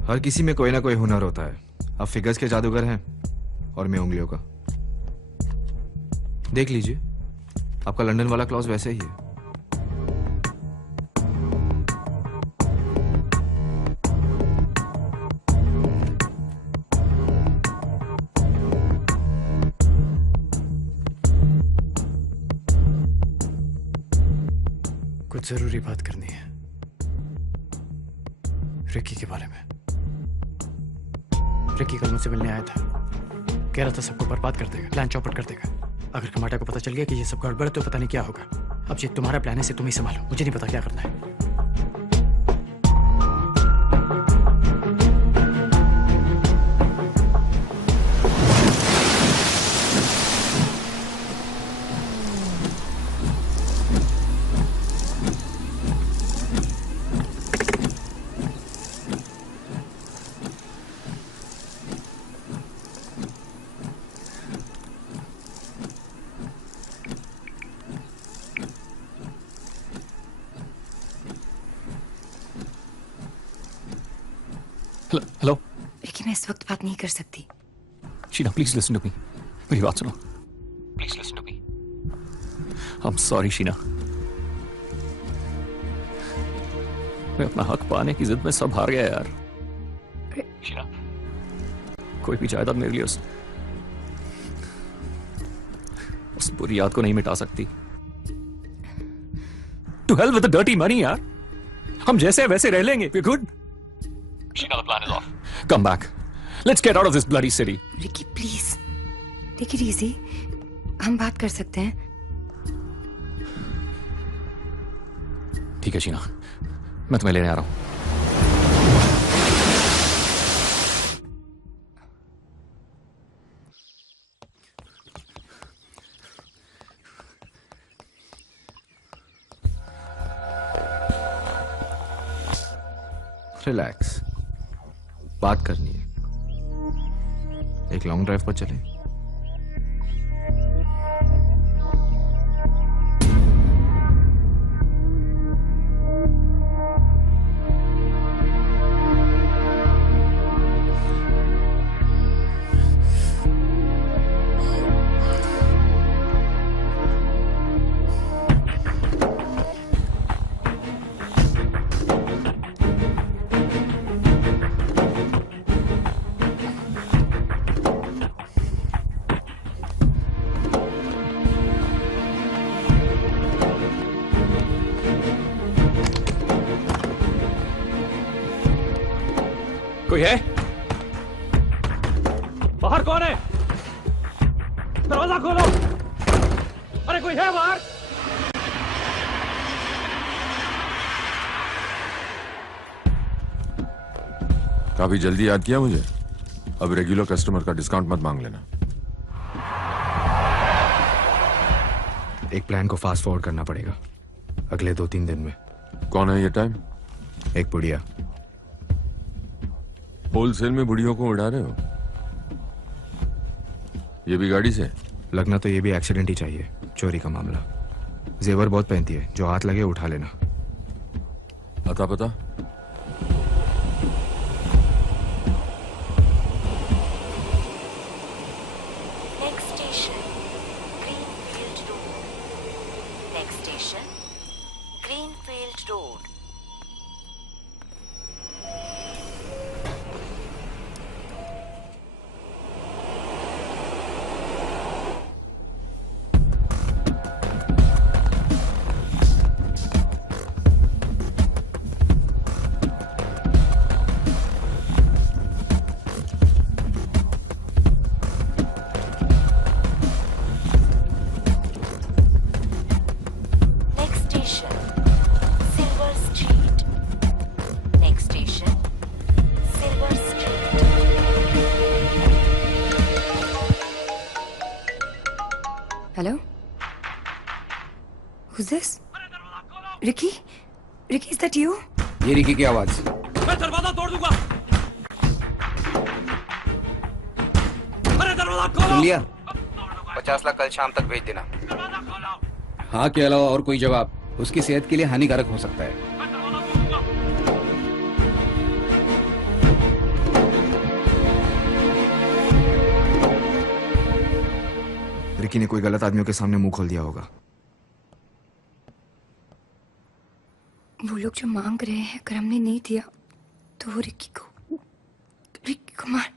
हर किसी में कोई ना कोई हुनर होता है। आप फिगर्स के जादूगर हैं और मैं उंगलियों का। देख लीजिए, आपका लंदन वाला क्लॉज वैसे ही है। कुछ जरूरी बात करनी है। रिकी के बारे में। रिकी कल मुझसे मिलने आया था, कह रहा था सबको बर्बाद कर देगा, प्लान चौपट कर देगा। अगर कमाटा को पता चल गया कि ये सब गड़बड़ है तो पता नहीं क्या होगा। अब ये तुम्हारा प्लान है, इसे तुम ही संभालो, मुझे नहीं पता क्या करना है। हेलो रिकी, मैं इस वक्त बात नहीं कर सकती। Sheena, please listen to me. मेरी बात सुनो, please listen to me. I am sorry Sheena, मैं अपना हक पाने की जिद में सब हार गया यार। शीना, कोई भी जायदाद मेरे लिए उस बुरी याद को नहीं मिटा सकती। To hell with the dirty money यार, हम जैसे वैसे रह लेंगे। We good. Sheena, the plan is off. Come back. Let's get out of this bloody city. Ricky please, take it easy. हम बात कर सकते हैं। ठीक है शीना, मैं तुम्हें लेने आ रहा हूं। रिलैक्स, बात करनी है। एक लॉन्ग ड्राइव पर चलें। कोई है? बाहर कौन है? दरवाजा खोलो। अरे कोई है बाहर? काफी जल्दी याद किया मुझे। अब रेगुलर कस्टमर का डिस्काउंट मत मांग लेना। एक प्लान को फास्ट फॉरवर्ड करना पड़ेगा अगले 2-3 दिन में। कौन है ये टाइम? एक बुढ़िया। होलसेल में बुढ़ियों को उड़ा रहे हो? ये भी गाड़ी से? लगना तो ये भी एक्सीडेंट ही चाहिए। चोरी का मामला। जेवर बहुत पहनती है, जो हाथ लगे उठा लेना। अता पता? Next station, Greenfield Road. Next station, Greenfield Road. Hello, who's this? Ricky, Ricky, is that you? ये रिकी की आवाज। मैं दरवाजा तोड़ दूंगा। अरे दरवाजा खोलो। सुन लिया? 50 लाख कल शाम तक भेज देना। हाँ के अलावा और कोई जवाब उसकी सेहत के लिए हानिकारक हो सकता है। रिकी ने कोई गलत आदमियों के सामने मुंह खोल दिया होगा। वो लोग जो मांग रहे हैं, अगर हमने नहीं दिया तो वो रिकी को मार।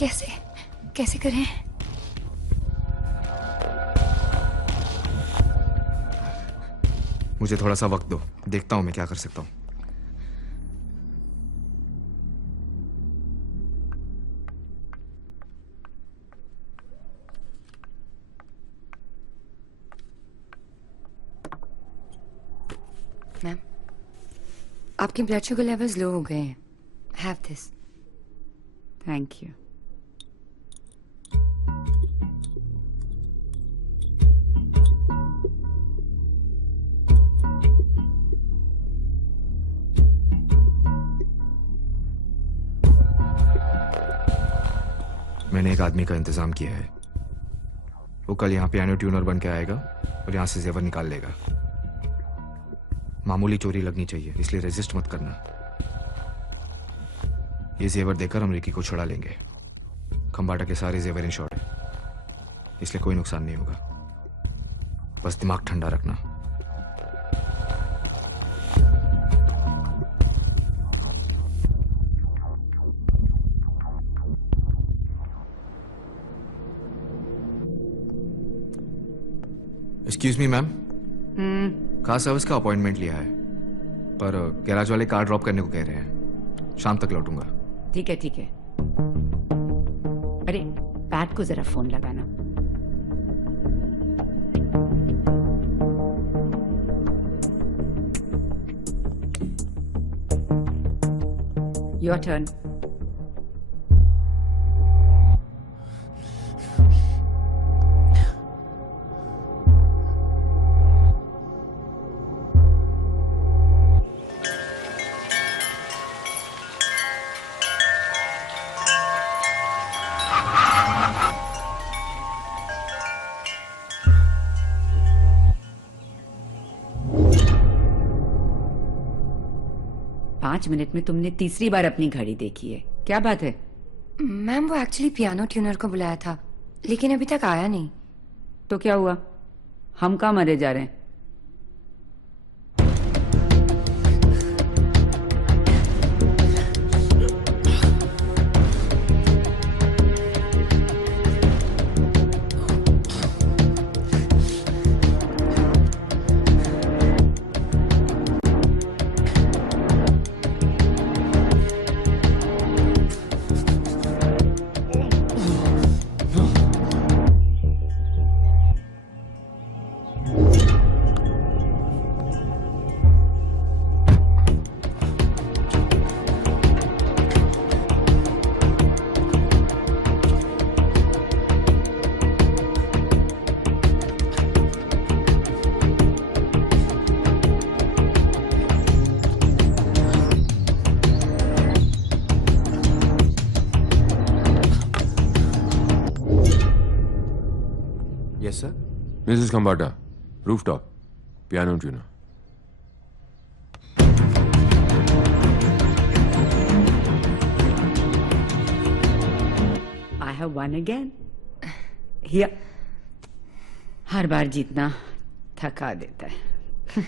कैसे करें? मुझे थोड़ा सा वक्त दो, देखता हूं मैं क्या कर सकता हूं। मैम, आपके ब्लड शुगर लेवल्स लो हो गए हैं। Have this. Thank you. मैंने एक आदमी का इंतजाम किया है। वो कल यहाँ पियानो ट्यूनर बन के आएगा और यहाँ से जेवर निकाल लेगा। मामूली चोरी लगनी चाहिए, इसलिए रेजिस्ट मत करना। ये जेवर देकर हम रिकी को छुड़ा लेंगे। खंबाटा के सारे जेवर इंश्योर्ड है, इसलिए कोई नुकसान नहीं होगा। बस दिमाग ठंडा रखना। Excuse me ma'am, car service का अपॉइंटमेंट लिया है, पर गैराज वाले कार ड्रॉप करने को कह रहे हैं। शाम तक लौटूंगा। ठीक है ठीक है। अरे पैट को जरा फोन लगाना। Your turn. पांच मिनट में तुमने तीसरी बार अपनी घड़ी देखी है, क्या बात है? मैम, वो एक्चुअली पियानो ट्यूनर को बुलाया था, लेकिन अभी तक आया नहीं। तो क्या हुआ? हम कहाँ मरे जा रहे हैं? Yes, sir. Mrs. Khambata, rooftop, piano tuner. I have won again. Here. हर बार जीतना थका देता है।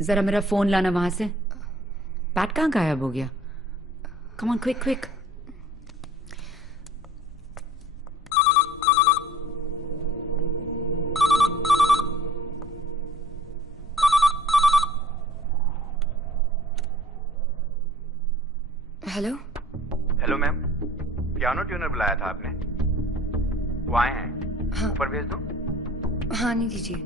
जरा मेरा फोन लाना वहां से। पैट कहाँ गायब हो गया? Come on, quick, quick. Hello. Hello ma'am, piano tuner बुलाया था आपने। वो आए हैं। हाँ। ऊपर भेज दो। हाँ, नहीं दीजिए।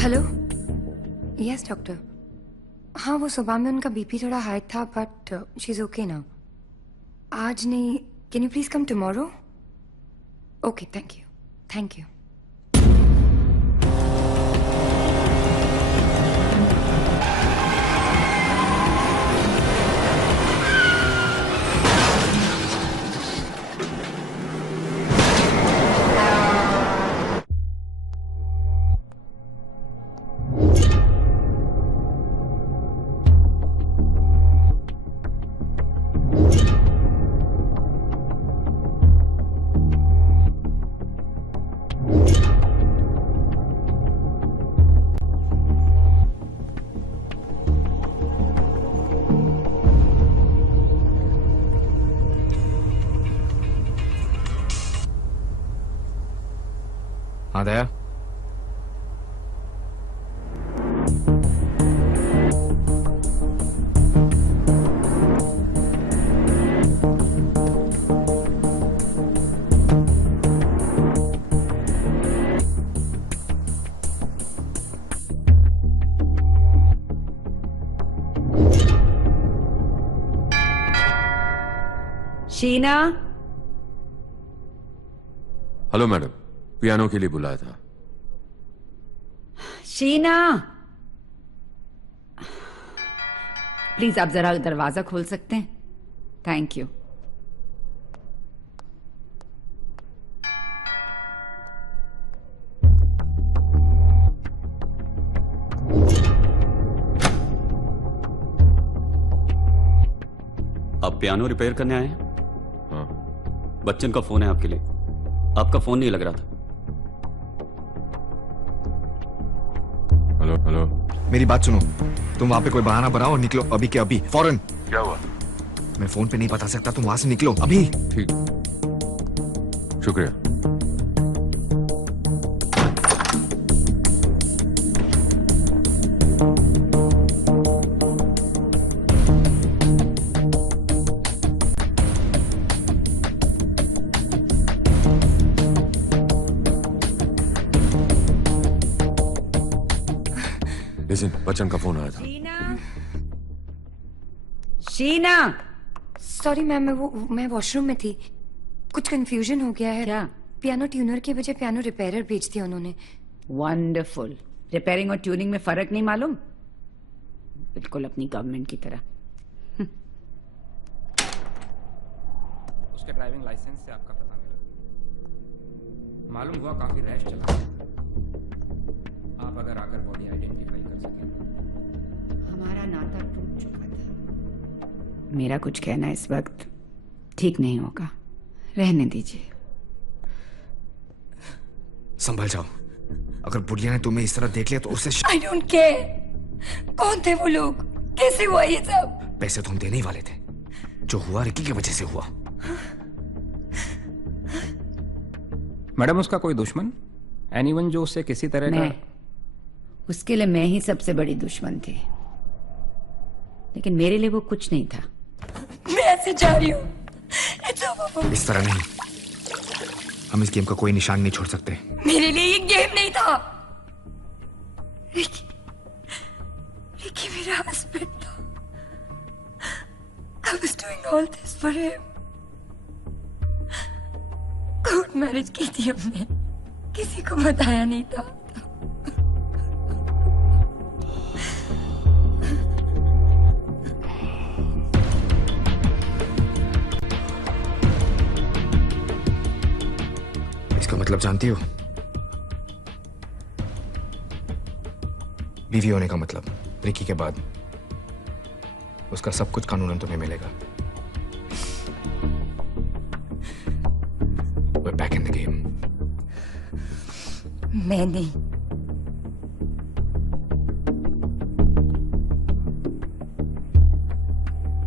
हेलो यस डॉक्टर हाँ वो सुबह में उनका बीपी थोड़ा हाई था but she is okay now आज नहीं can you please come tomorrow okay thank you हाँ दया शीना हेलो मैडम पियानो के लिए बुलाया था शीना प्लीज आप जरा दरवाजा खोल सकते हैं थैंक यू आप पियानो रिपेयर करने आए हैं? हाँ। बच्चन का फोन है आपके लिए। आपका फोन नहीं लग रहा था। हेलो हेलो मेरी बात सुनो तुम वहां पे कोई बहाना बनाओ और निकलो अभी के अभी फौरन क्या हुआ मैं फोन पे नहीं बता सकता तुम वहां से निकलो अभी ठीक शुक्रिया लिसन बच्चन का फोन आया था शीना सॉरी मैम मैं वॉशरूम में थी कुछ कंफ्यूजन हो गया है क्या पियानो ट्यूनर की बजाय पियानो रिपेयरर भेज दिया उन्होंने वंडरफुल रिपेयरिंग और ट्यूनिंग में फर्क नहीं मालूम बिल्कुल अपनी गवर्नमेंट की तरह उसके ड्राइविंग लाइसेंस से आपका पता मिला मालूम हुआ काफी रैश चला आप अगर आकर बॉडी आइडेंटिफाई कर सकें हमारा नाता टूट चुका था मेरा कुछ कहना इस वक्त ठीक नहीं होगा रहने दीजिए संभल जाओ अगर बुढ़िया ने तुम्हें इस तरह देख लिया तो उससे आई डोंट केयर कौन थे वो लोग कैसे हुआ ये सब पैसे तो हम देने ही वाले थे जो हुआ रिकी की वजह से हुआ मैडम उसका कोई दुश्मन एनीवन जो उससे किसी तरह का उसके लिए मैं ही सबसे बड़ी दुश्मन थी लेकिन मेरे लिए वो कुछ नहीं था मैं ऐसे जा रही हूँ इस तरह नहीं हम इस गेम का कोई निशान नहीं छोड़ सकते मेरे लिए ये गेम नहीं था रिकी मेरा हस्बैंड था I was doing all this for him court marriage की थी हमने किसी को बताया नहीं था इसका मतलब जानती हो बीवी होने का मतलब रिकी के बाद उसका सब कुछ कानूनन तुम्हें मिलेगा We're back in the game. मैं नहीं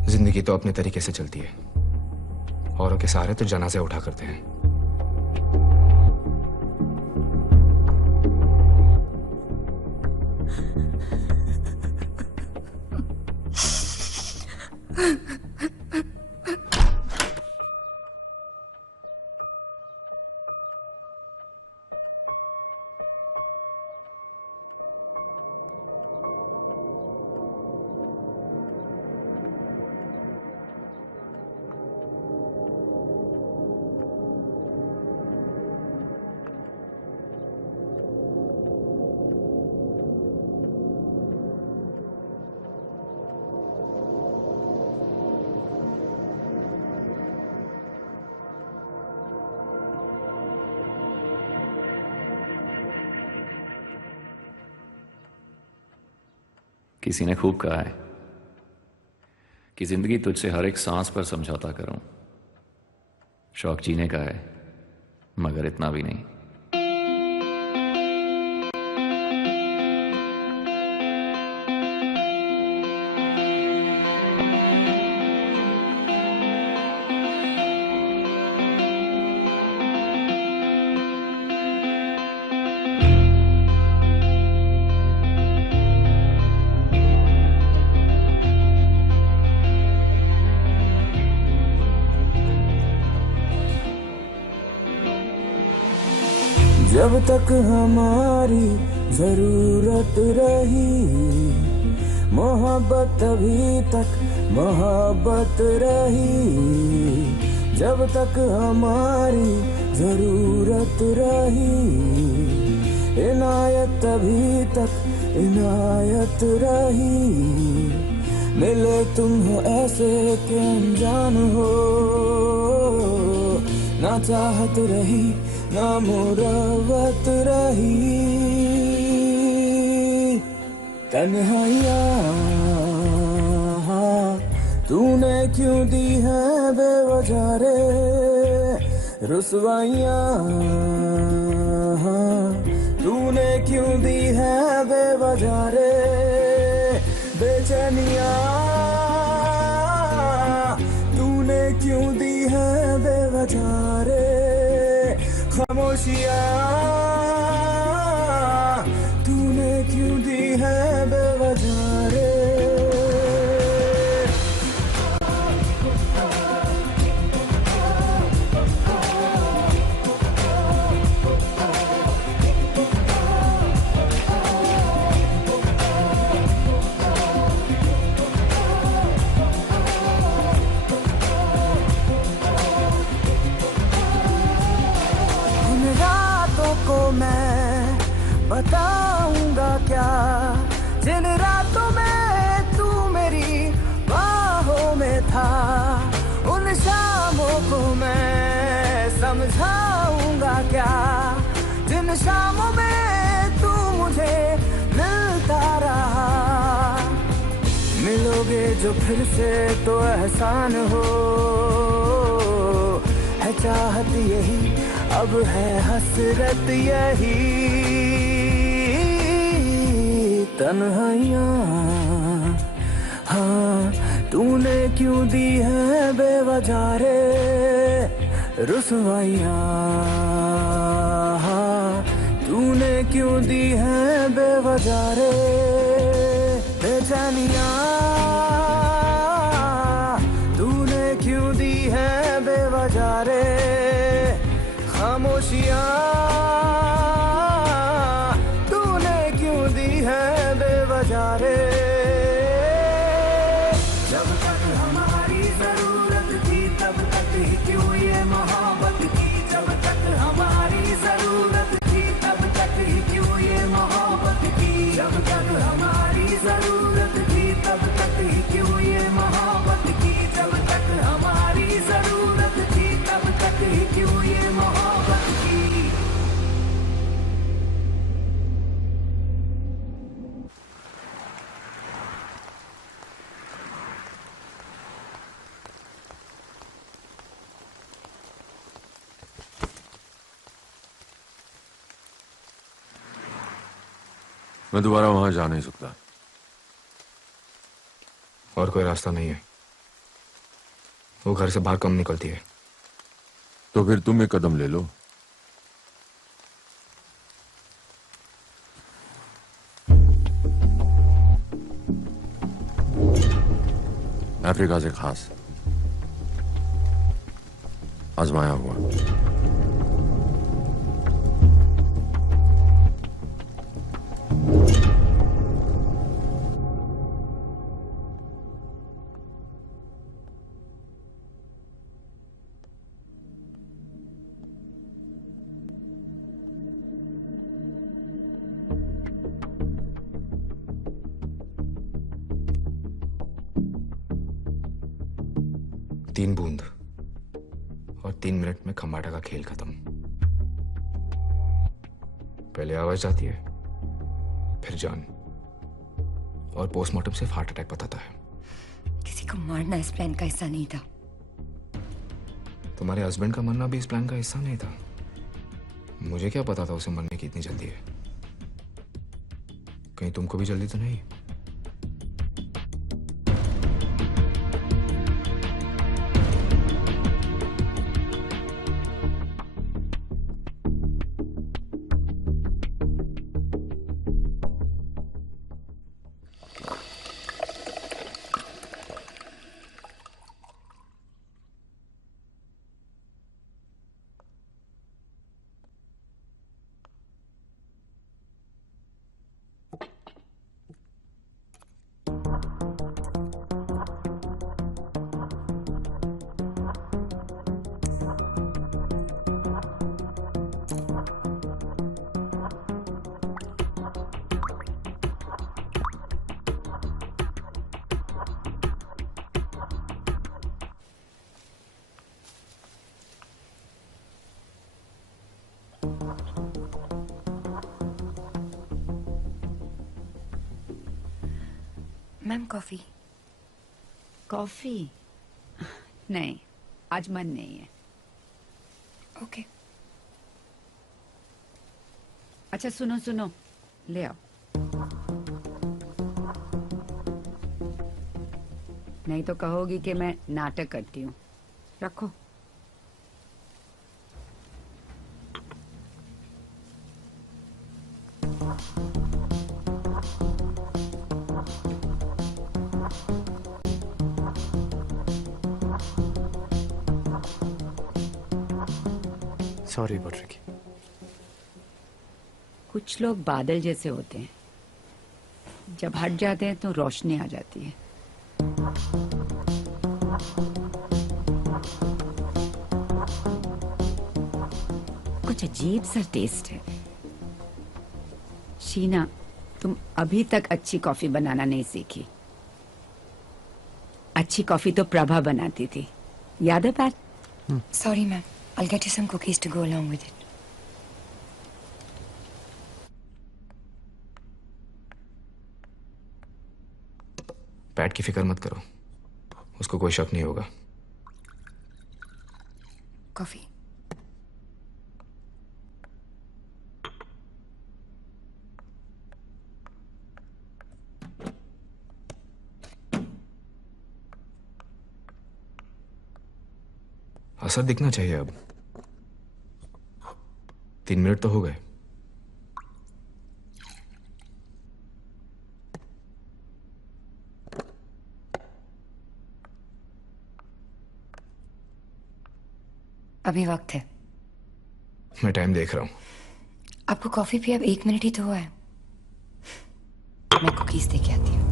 जिंदगी तो अपने तरीके से चलती है औरों के सहारे तो जनाजे उठा करते हैं किसी ने खूब कहा है कि जिंदगी तुझसे हर एक सांस पर समझौता करूं। शौक जीने का है, मगर इतना भी नहीं। जब तक हमारी जरूरत रही, मोहब्बत तभी तक मोहब्बत रही। जब तक हमारी जरूरत रही, इनायत तभी तक इनायत रही। मिले तुम हो ऐसे कि अनजान हो, ना चाहत रही ना मुरवत रही। तन्हाइयाँ तूने क्यों दी है बेवजह रे, रुसवाइयाँ तूने क्यों दी है बेवजह रे। बेचैनियाँ तूने क्यों दी है बेवजह रे। खामोशियाँ तूने क्यों दी है बेवजह रे। को मैं बताऊंगा क्या, जिन रातों में तू मेरी बाहों में था। उन शामों को मैं समझाऊंगा क्या, जिन शामों में तू मुझे मिलता रहा। मिलोगे जो फिर से तो एहसान हो, है चाहत यही अब है हसरत यही। तन्हाइयाँ हाँ तूने क्यों दी है बेवजह रे। रुसवाइयाँ हाँ तूने क्यों दी है बेवजह रे। बेचैनियाँ तूने क्यों दी है बेवजह रे। खामोशियाँ तूने क्यों दी है बेवजह रे। जब तक हमारी जरूरत थी तब तक ही क्यों ये मोहब्बत की। जब तक हमारी जरूरत थी तब तक ही क्यों ये मोहब्बत की। जब तक हमारी जरूरत थी तब तक ही क्यों ये मोहब्बत की। जब तक हमारी जरूरत थी तब तक ही क्यों ये मोहब्बत की। मैं दोबारा वहां जा नहीं सकता। और कोई रास्ता नहीं है। वो घर से बाहर कम निकलती है। तो फिर तुम एक कदम ले लो। अफ्रीका से खास आजमाया हुआ। तीन बूंद और 3 मिनट में खम्बाटा का खेल खत्म। पहले आवाज आती है, फिर जान, और पोस्टमार्टम सिर्फ हार्ट अटैक बताता है। किसी को मारना इस प्लान का हिस्सा नहीं था। तुम्हारे हस्बैंड का मरना भी इस प्लान का हिस्सा नहीं था। मुझे क्या पता था उसे मरने की इतनी जल्दी है। कहीं तुमको भी जल्दी तो नहीं? Ma'am coffee. कॉफी? नहीं, आज मन नहीं है। ओके। अच्छा सुनो सुनो, ले आओ। नहीं तो कहोगी कि मैं नाटक करती हूँ। रखो। सॉरी बटरकी। कुछ लोग बादल जैसे होते हैं, जब हट जाते हैं तो रोशनी आ जाती है। कुछ अजीब सा टेस्ट है। शीना, तुम अभी तक अच्छी कॉफी बनाना नहीं सीखी। अच्छी कॉफी तो प्रभा बनाती थी, याद है PAT? Sorry, ma'am. I'll get you some cookies to go along with it. PAT की फिक्र मत करो, उसको कोई शक नहीं होगा। Coffee. असर दिखना चाहिए अब। 3 मिनट तो हो गए। अभी वक्त है। मैं टाइम देख रहा हूँ। आपको कॉफी पिए अब 1 मिनट ही तो हुआ है। मैं कुकीज दे के आती हूँ।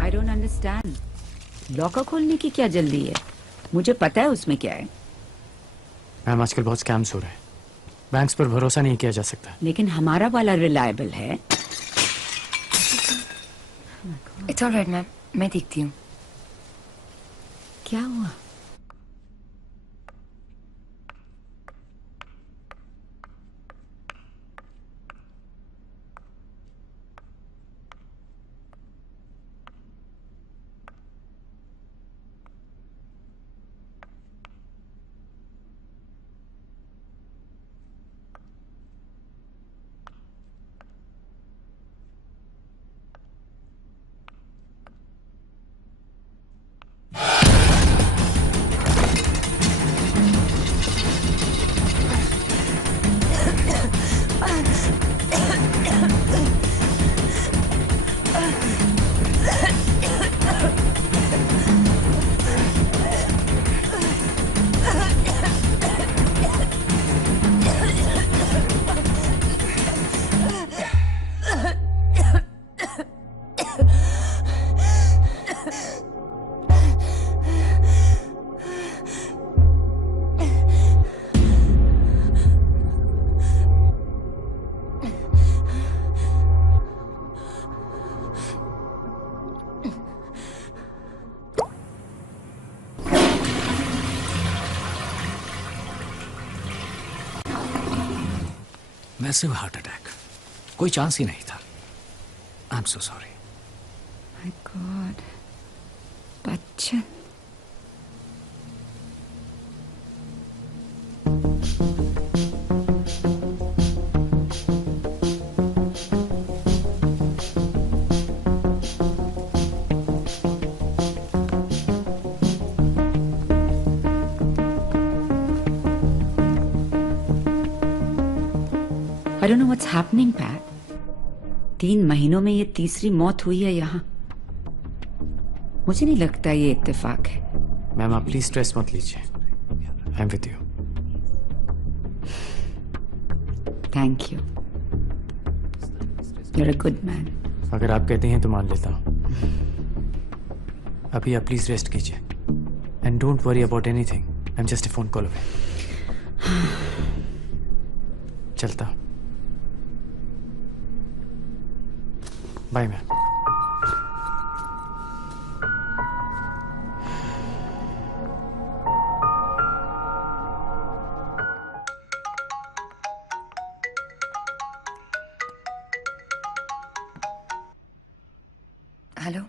I don't understand. लॉकर खोलने की क्या जल्दी है? मुझे पता है उसमें क्या है। मैम आजकल बहुत स्कैम्स हो रहे हैं, बैंक्स पर भरोसा नहीं किया जा सकता। लेकिन हमारा वाला रिलायबल है। It's all right, मैम, मैं देखती हूँ। क्या हुआ? मैसिव हार्ट अटैक, कोई चांस ही नहीं था। आई am so sorry. My God, Bachchan. I don't know what's happening, Pat. 3 महीनों में ये तीसरी मौत हुई है यहाँ। मुझे नहीं लगता ये इत्तेफाक है। मैम आप प्लीज स्ट्रेस मत लीजिए। I am with you. Thank you. You're a good man. अगर आप कहते हैं तो मान लेता हूँ। अभी आप प्लीज रेस्ट कीजिए and don't worry about anything. I am just a phone call away. चलता हूँ। Bye ma'am. Hello,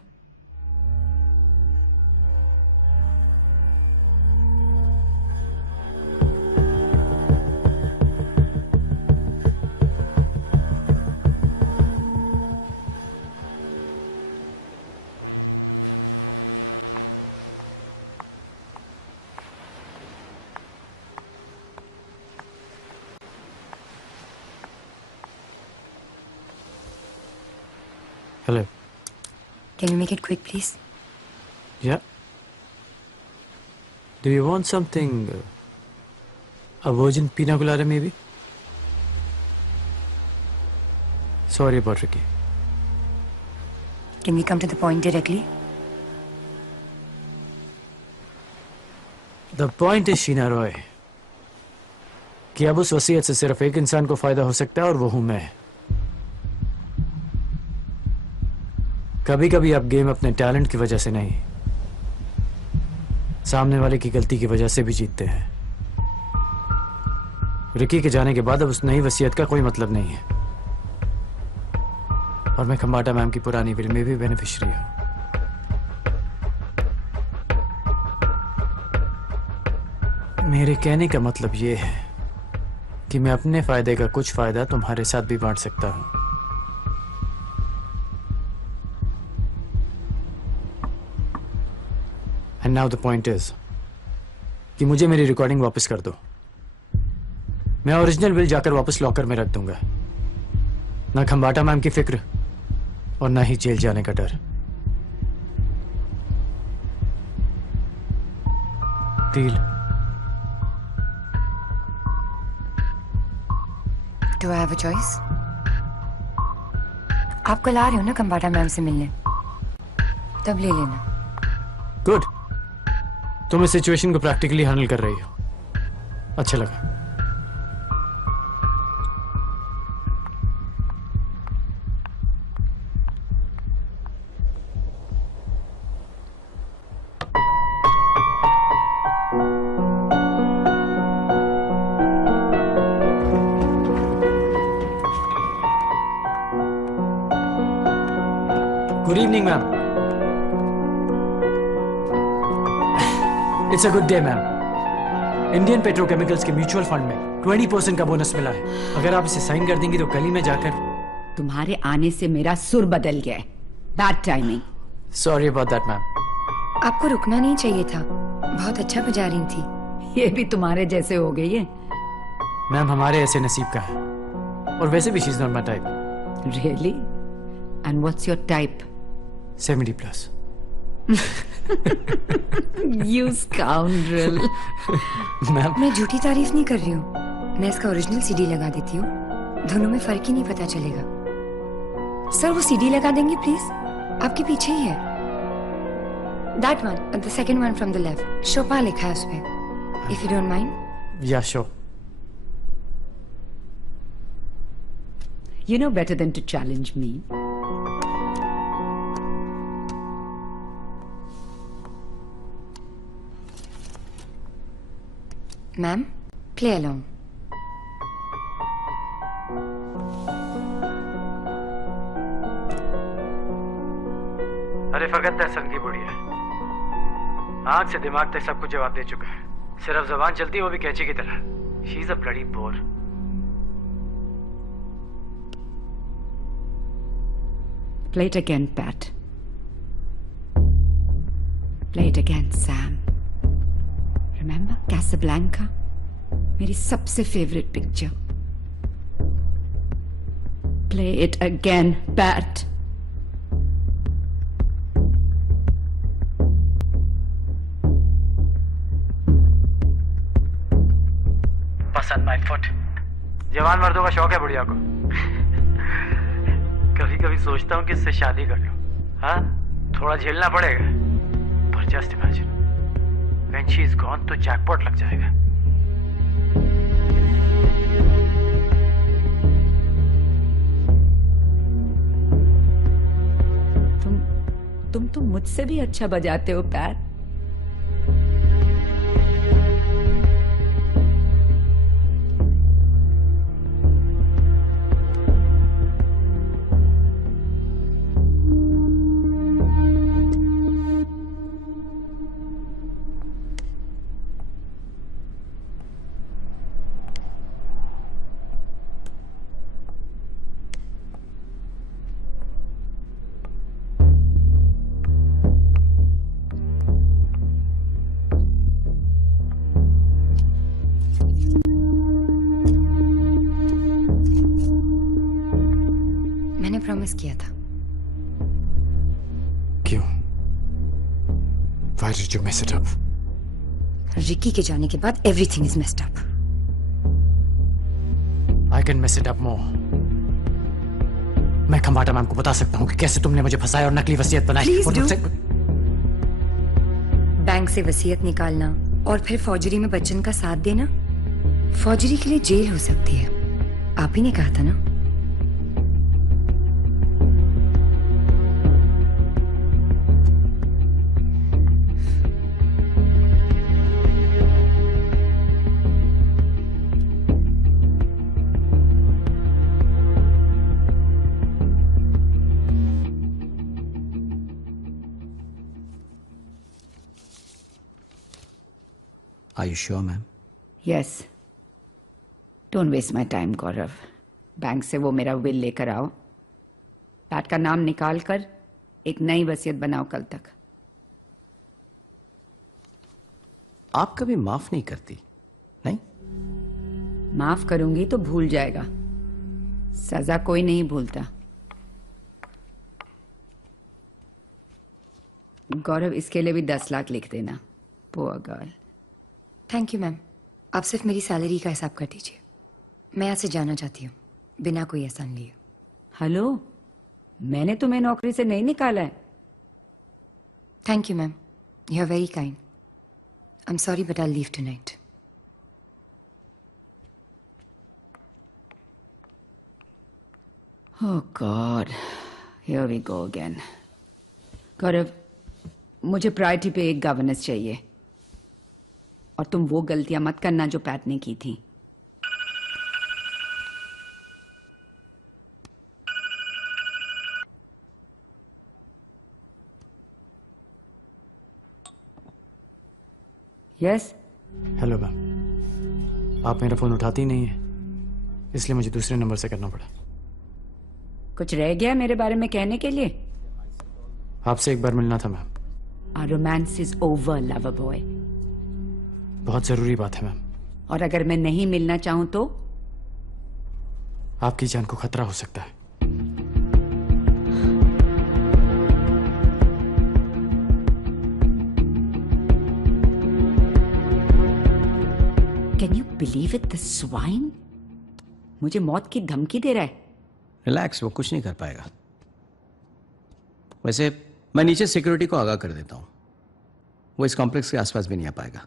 hello. can you make it quick, please? Yeah. Do you want something? A virgin pina colada, maybe? Sorry about Ricky. Can we come to the point directly? The point is, Sheena Roy, कि अब उस वसीयत से सिर्फ एक इंसान को फायदा हो सकता है और वो हूं मैं। कभी कभी आप गेम अपने टैलेंट की वजह से नहीं, सामने वाले की गलती की वजह से भी जीतते हैं। रिकी के जाने के बाद अब उस नई वसीयत का कोई मतलब नहीं है और मैं खम्बाटा मैम की पुरानी विल में भी बेनिफिशियरी हूं। मेरे कहने का मतलब यह है कि मैं अपने फायदे का कुछ फायदा तुम्हारे साथ भी बांट सकता हूं। And now the point is कि मुझे मेरी रिकॉर्डिंग वापस कर दो। मैं ओरिजिनल विल जाकर वापस लॉकर में रख दूंगा। ना खम्बाटा मैम की फिक्र और ना ही जेल जाने का डर। Deal? Do I have a choice? आप कल आ रहे हो ना खम्बाटा मैम से मिलने, तब ले लेना। गुड, तुम इस सिचुएशन को प्रैक्टिकली हैंडल कर रही हो, अच्छा लगा। Good evening ma'am. It's a good day ma'am. Indian petrochemicals के म्यूचुअल फंड में 20% का बोनस मिला है। अगर आप इसे साइन कर देंगी तो कल ही मैं जाकर। तुम्हारे आने से मेरा सुर बदल गया है। Bad timing. Sorry about that ma'am. आपको रुकना नहीं चाहिए था, बहुत अच्छा बजा रही थी। ये भी तुम्हारे जैसे हो गई है। मैम हमारे ऐसे नसीब का है, और वैसे भी she is not my type. Really? And what's your type? 70+। You scoundrel. Ma'am मैं झूठी तारीफ नहीं कर रही हूँ, मैं इसका ओरिजिनल सीडी लगा देती हूँ, दोनों में फर्क ही नहीं पता चलेगा। सर वो सीडी लगा देंगे प्लीज, आपके पीछे ही है। That one, the second one from the left. शोपा लिखा है उस पे। If you don't mind. Yeah, sure. You know better than to challenge me. Ma'am, play along. वाले फकत दहसन की बुढ़ी है, आंख से दिमाग तक सब कुछ जवाब दे चुका है। सिर्फ जबान चलती है, वो भी कैंची की तरह। She is a bloody bore. Play it again, Pat. Play it again, Sam. Remember Casablanca? मेरी सबसे favourite picture. Play it again, Pat. पसंद माय फुट। जवान मर्दों का शौक है बुढ़िया को। कभी कभी सोचता हूँ कि इससे शादी कर लूं। हाँ, थोड़ा झेलना पड़ेगा, पर just imagine when she is gone तो जैकपॉट लग जाएगा। तुम तो मुझसे भी अच्छा बजाते हो, पैट। मैंने प्रॉमिस किया था। क्यों? Why did you mess it up? Ricky के जाने के बाद everything is messed up. I can mess it up more. मैं खमाटा मैम को बता सकता हूँ कि कैसे तुमने मुझे फंसाया और नकली वसीयत बनाई। Please और do. मुझसे- बैंक से वसीयत निकालना और फिर फौजरी में बच्चन का साथ देना, फौजरी के लिए जेल हो सकती है। आप ही ने कहा था ना। Are you sure, ma'am? Yes. Don't waste my time, Gaurav. Bank से वो मेरा विल लेकर आओ। पैट का नाम निकाल कर एक नई वसीयत बनाओ कल तक। आप कभी माफ नहीं करती, नहीं? माफ करूंगी तो भूल जाएगा। सजा कोई नहीं भूलता। गौरव, इसके लिए भी 10 लाख लिख देना। Poor girl. Thank you ma'am. आप सिर्फ मेरी सैलरी का हिसाब कर दीजिए। मैं यहाँ से जाना चाहती हूँ बिना कोई एहसान लिए। हेलो, मैंने तुम्हें नौकरी से नहीं निकाला है। Thank you ma'am, you are very kind. I am sorry but I leave tonight. Oh God, here we go again. Gaurav, मुझे प्रायोरिटी पे एक गवर्नेंस चाहिए, और तुम वो गलतियां मत करना जो पैट ने की थी। यस। हेलो मैम, आप मेरा फोन उठाती ही नहीं है, इसलिए मुझे दूसरे नंबर से करना पड़ा। कुछ रह गया मेरे बारे में कहने के लिए? आपसे एक बार मिलना था ma'am. Our romance is over, lover boy. बहुत जरूरी बात है मैम। और अगर मैं नहीं मिलना चाहूं तो? आपकी जान को खतरा हो सकता है। Can you believe it, the swine? मुझे मौत की धमकी दे रहा है। रिलैक्स, वो कुछ नहीं कर पाएगा। वैसे मैं नीचे सिक्योरिटी को आगाह कर देता हूँ, वो इस कॉम्प्लेक्स के आसपास भी नहीं आ पाएगा।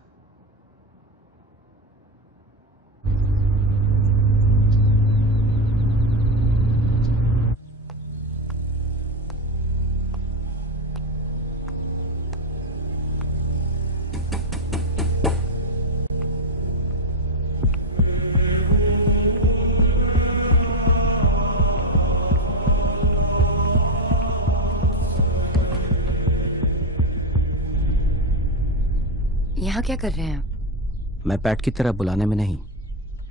यहाँ क्या कर रहे हैं आप? मैं पैट की तरह बुलाने में नहीं,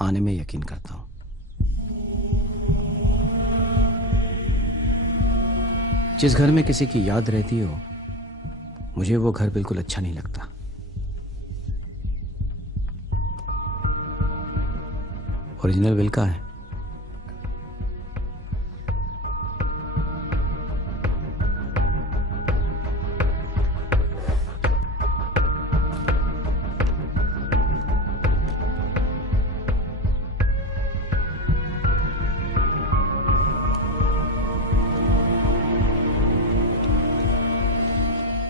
आने में यकीन करता हूं। जिस घर में किसी की याद रहती हो, मुझे वो घर बिल्कुल अच्छा नहीं लगता। ओरिजिनल विल कहाँ है?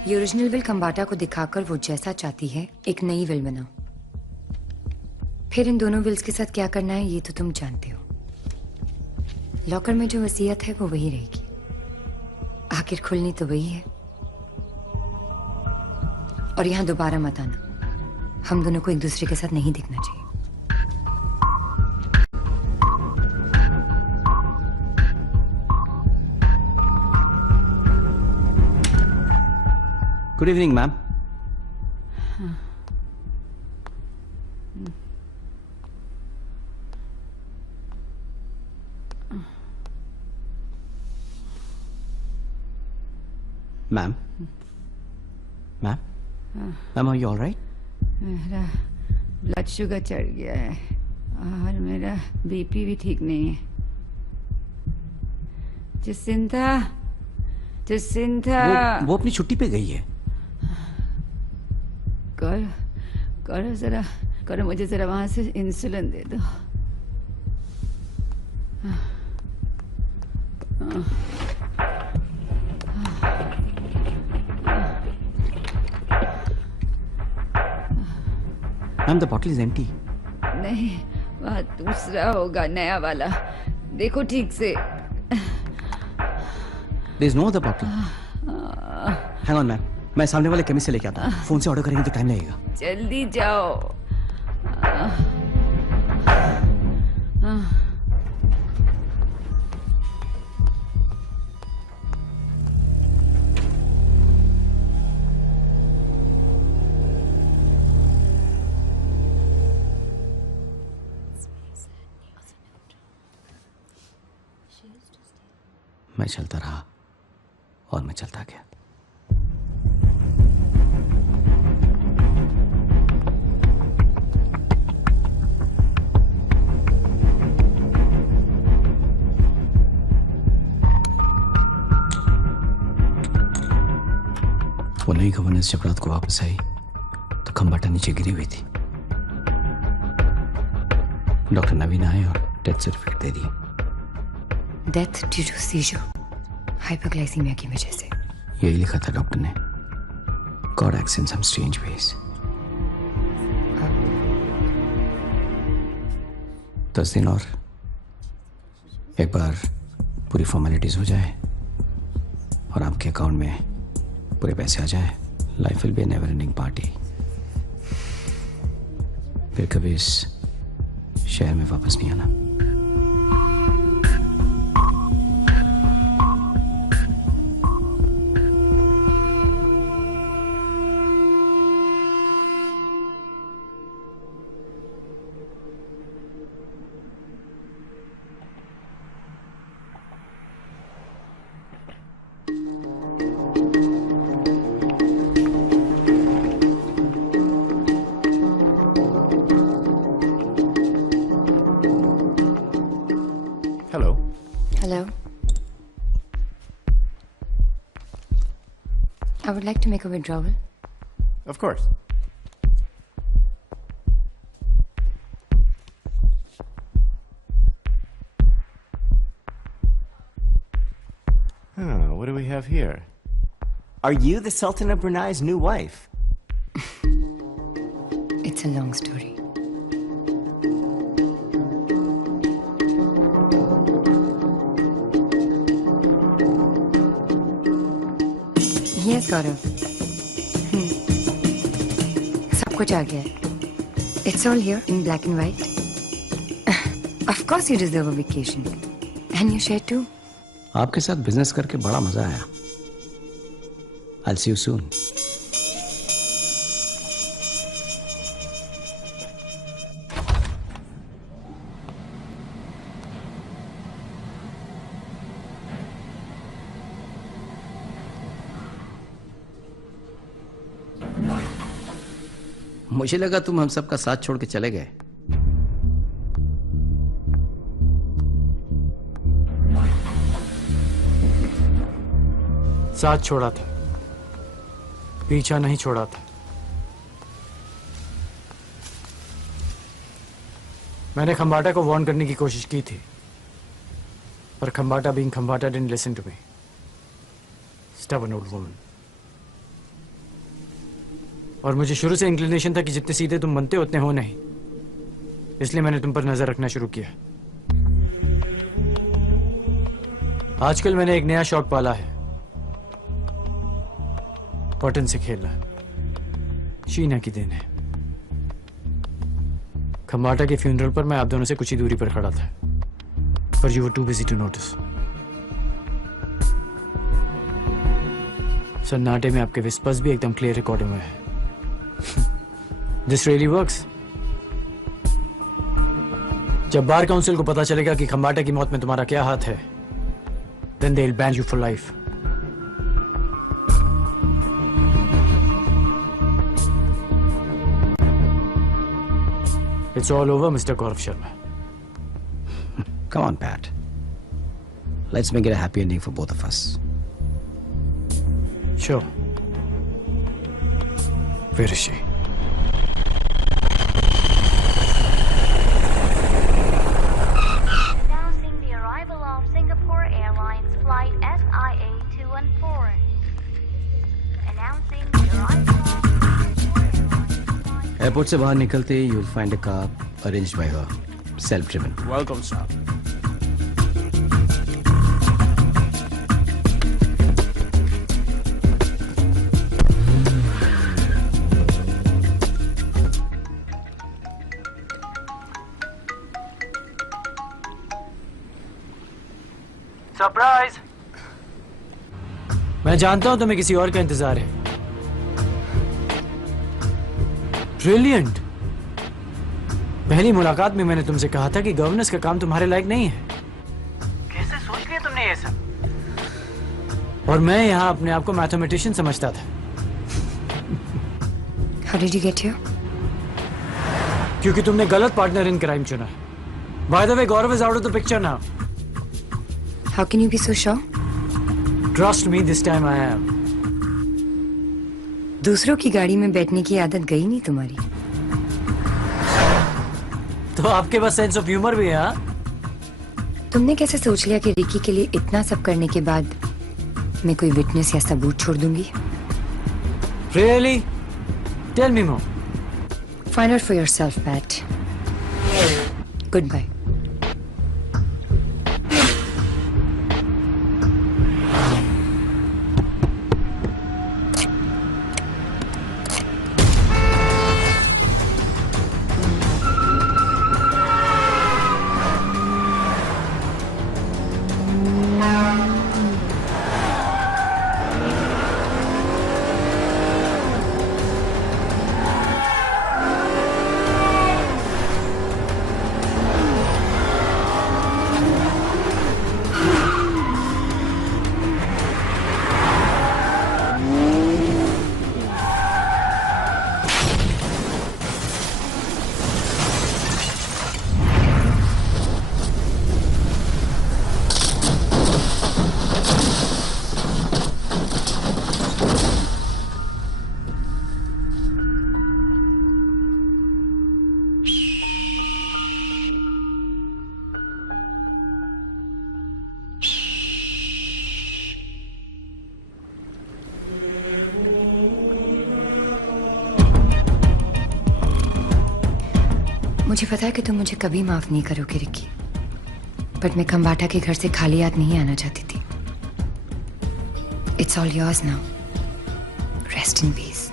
ये ओरिजिनल विल खम्बाटा को दिखाकर वो जैसा चाहती है एक नई विल बनाओ। फिर इन दोनों विल्स के साथ क्या करना है ये तो तुम जानते हो। लॉकर में जो वसीयत है वो वही रहेगी, आखिर खुलनी तो वही है। और यहाँ दोबारा मत आना, हम दोनों को एक दूसरे के साथ नहीं दिखना चाहिए। Good evening ma'am. Ma'am ma'am ma'am, are you all right? मेरा ब्लड शुगर चढ़ गया है और मेरा बीपी भी ठीक नहीं है। जसिंथा, जसिंथा, वो अपनी छुट्टी पे गई है। करो जरा, करो मुझे जरा वहां से इंसुलिन दे दो। Ma'am, the bottle is empty. नहीं, वह दूसरा होगा, नया वाला। देखो ठीक से। There is no other bottle. Hang on ma'am, मैं सामने वाले केमिस्ट से लेके आता हूँ। फोन से ऑर्डर करेंगे तो टाइम लगेगा। जल्दी जाओ। मैं चलता रहा और मैं चलता गया। वो नई गवर्नेंस जब रात को वापस आई तो खम्बाटा नीचे गिरी हुई थी। डॉक्टर नवीन आए और डेथ सर्टिफिकेट दे दी। Death due to seizure, hyperglycaemia की वजह से। यही लिखा था डॉक्टर ने। God acts in some strange ways. 10 दिन और, एक बार पूरी फॉर्मेलिटीज हो जाए और आपके अकाउंट में पूरे पैसे आ जाए, life will be A never ending party. फिर कभी इस शहर में वापस नहीं आना। Hello. Hello. I would like to make a withdrawal. Of course. What do we have here? Are you the Sultan of Brunei's new wife? It's a long story. Yes, Gaurav. सब कुछ आ गया है. It's all here in black and white. Of course you deserve a vacation. And you share too. आपके साथ business करके बड़ा मजा आया। I'll see you soon. मुझे लगा तुम हम सबका साथ छोड़ के चले गए। साथ छोड़ा था, पीछा नहीं छोड़ा था। मैंने खंबाटा को वार्न करने की कोशिश की थी, पर Khambata being Khambata didn't listen to me. Stubborn old woman. और मुझे शुरू से इंक्लिनेशन था कि जितने सीधे तुम बनते हो उतने हो नहीं, इसलिए मैंने तुम पर नजर रखना शुरू किया। आजकल मैंने एक नया शौक पाला है, कॉटन से खेलना। शीना की देन है। खंबाटा के फ्यूनरल पर मैं आप दोनों से कुछ ही दूरी पर खड़ा था, पर you were too busy to notice. सन्नाटे में आपके विस्पर्स भी एकदम क्लियर रिकॉर्डिंग में है। This really works. जब बार काउंसिल को पता चलेगा कि खंबाटा की मौत में तुम्हारा क्या हाथ है, then they will ban you for life. It's all over, Mr. Gaurav Sharma. Come on, Pat. Let's make it a happy ending for both of us. Sure. Where is she? Announcing the arrival of Singapore Airlines flight SIA 214. Announcing the arrival of airport से बाहर निकलते ही you'll find a car arranged by her, self-driven. Welcome, sir. Surprise. मैं जानता हूं तुम्हें किसी और का इंतजार है। ब्रिलियंट। पहली मुलाकात में मैंने तुमसे कहा था कि गवर्नेंस का काम तुम्हारे लायक नहीं है। कैसे सोच लिया तुमने ये सब? और मैं यहाँ अपने आप को मैथमेटिशियन समझता था। How did you get here? क्योंकि तुमने गलत पार्टनर इन क्राइम चुना। By the way, Gaurav is out of the picture now. How can you be so sure? Trust me, this time I am. दूसरों की गाड़ी में बैठने की आदत गई नहीं तुम्हारी। तो आपके पास सेंस ऑफ ह्यूमर भी है, हाँ? तुमने कैसे सोच लिया कि रिकी के लिए इतना सब करने के बाद मैं कोई विटनेस या सबूत छोड़ दूंगी? Really? Tell me more. Find out for yourself, Pat. Goodbye. मुझे पता है कि तुम मुझे कभी माफ नहीं करोगे रिकी, बट मैं खंबाटा के घर से खाली हाथ नहीं आना चाहती थी। It's all yours now. Rest in peace.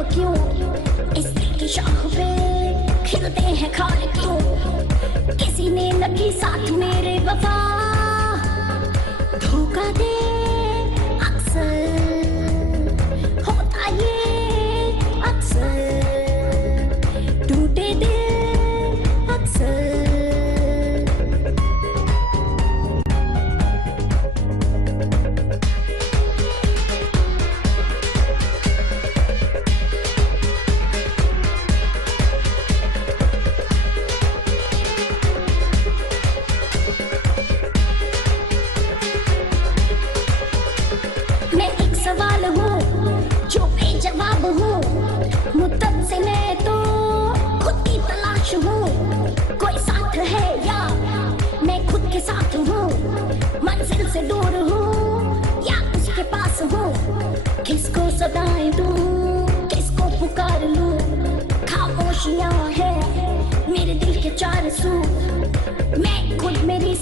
ख्वाब क्यों इस दिल की शाख पे खिलते हैं खाल क्यों किसी ने न की साथ मेरे वफा धोखा दे अक्सर होता ये अक्सर टूटे दिल अक्सर सवाल हूँ जो बेजवाब हूँ मुद्दत से मैं तो खुद की तलाश हूँ कोई साथ है या मैं खुद के साथ हूँ मंजिल से दूर हूँ या उसके पास हूँ किसको सदाएं दूँ किसको पुकार लूँ खामोशियाँ है मेरे दिल के चार सू मैं खुद मेरी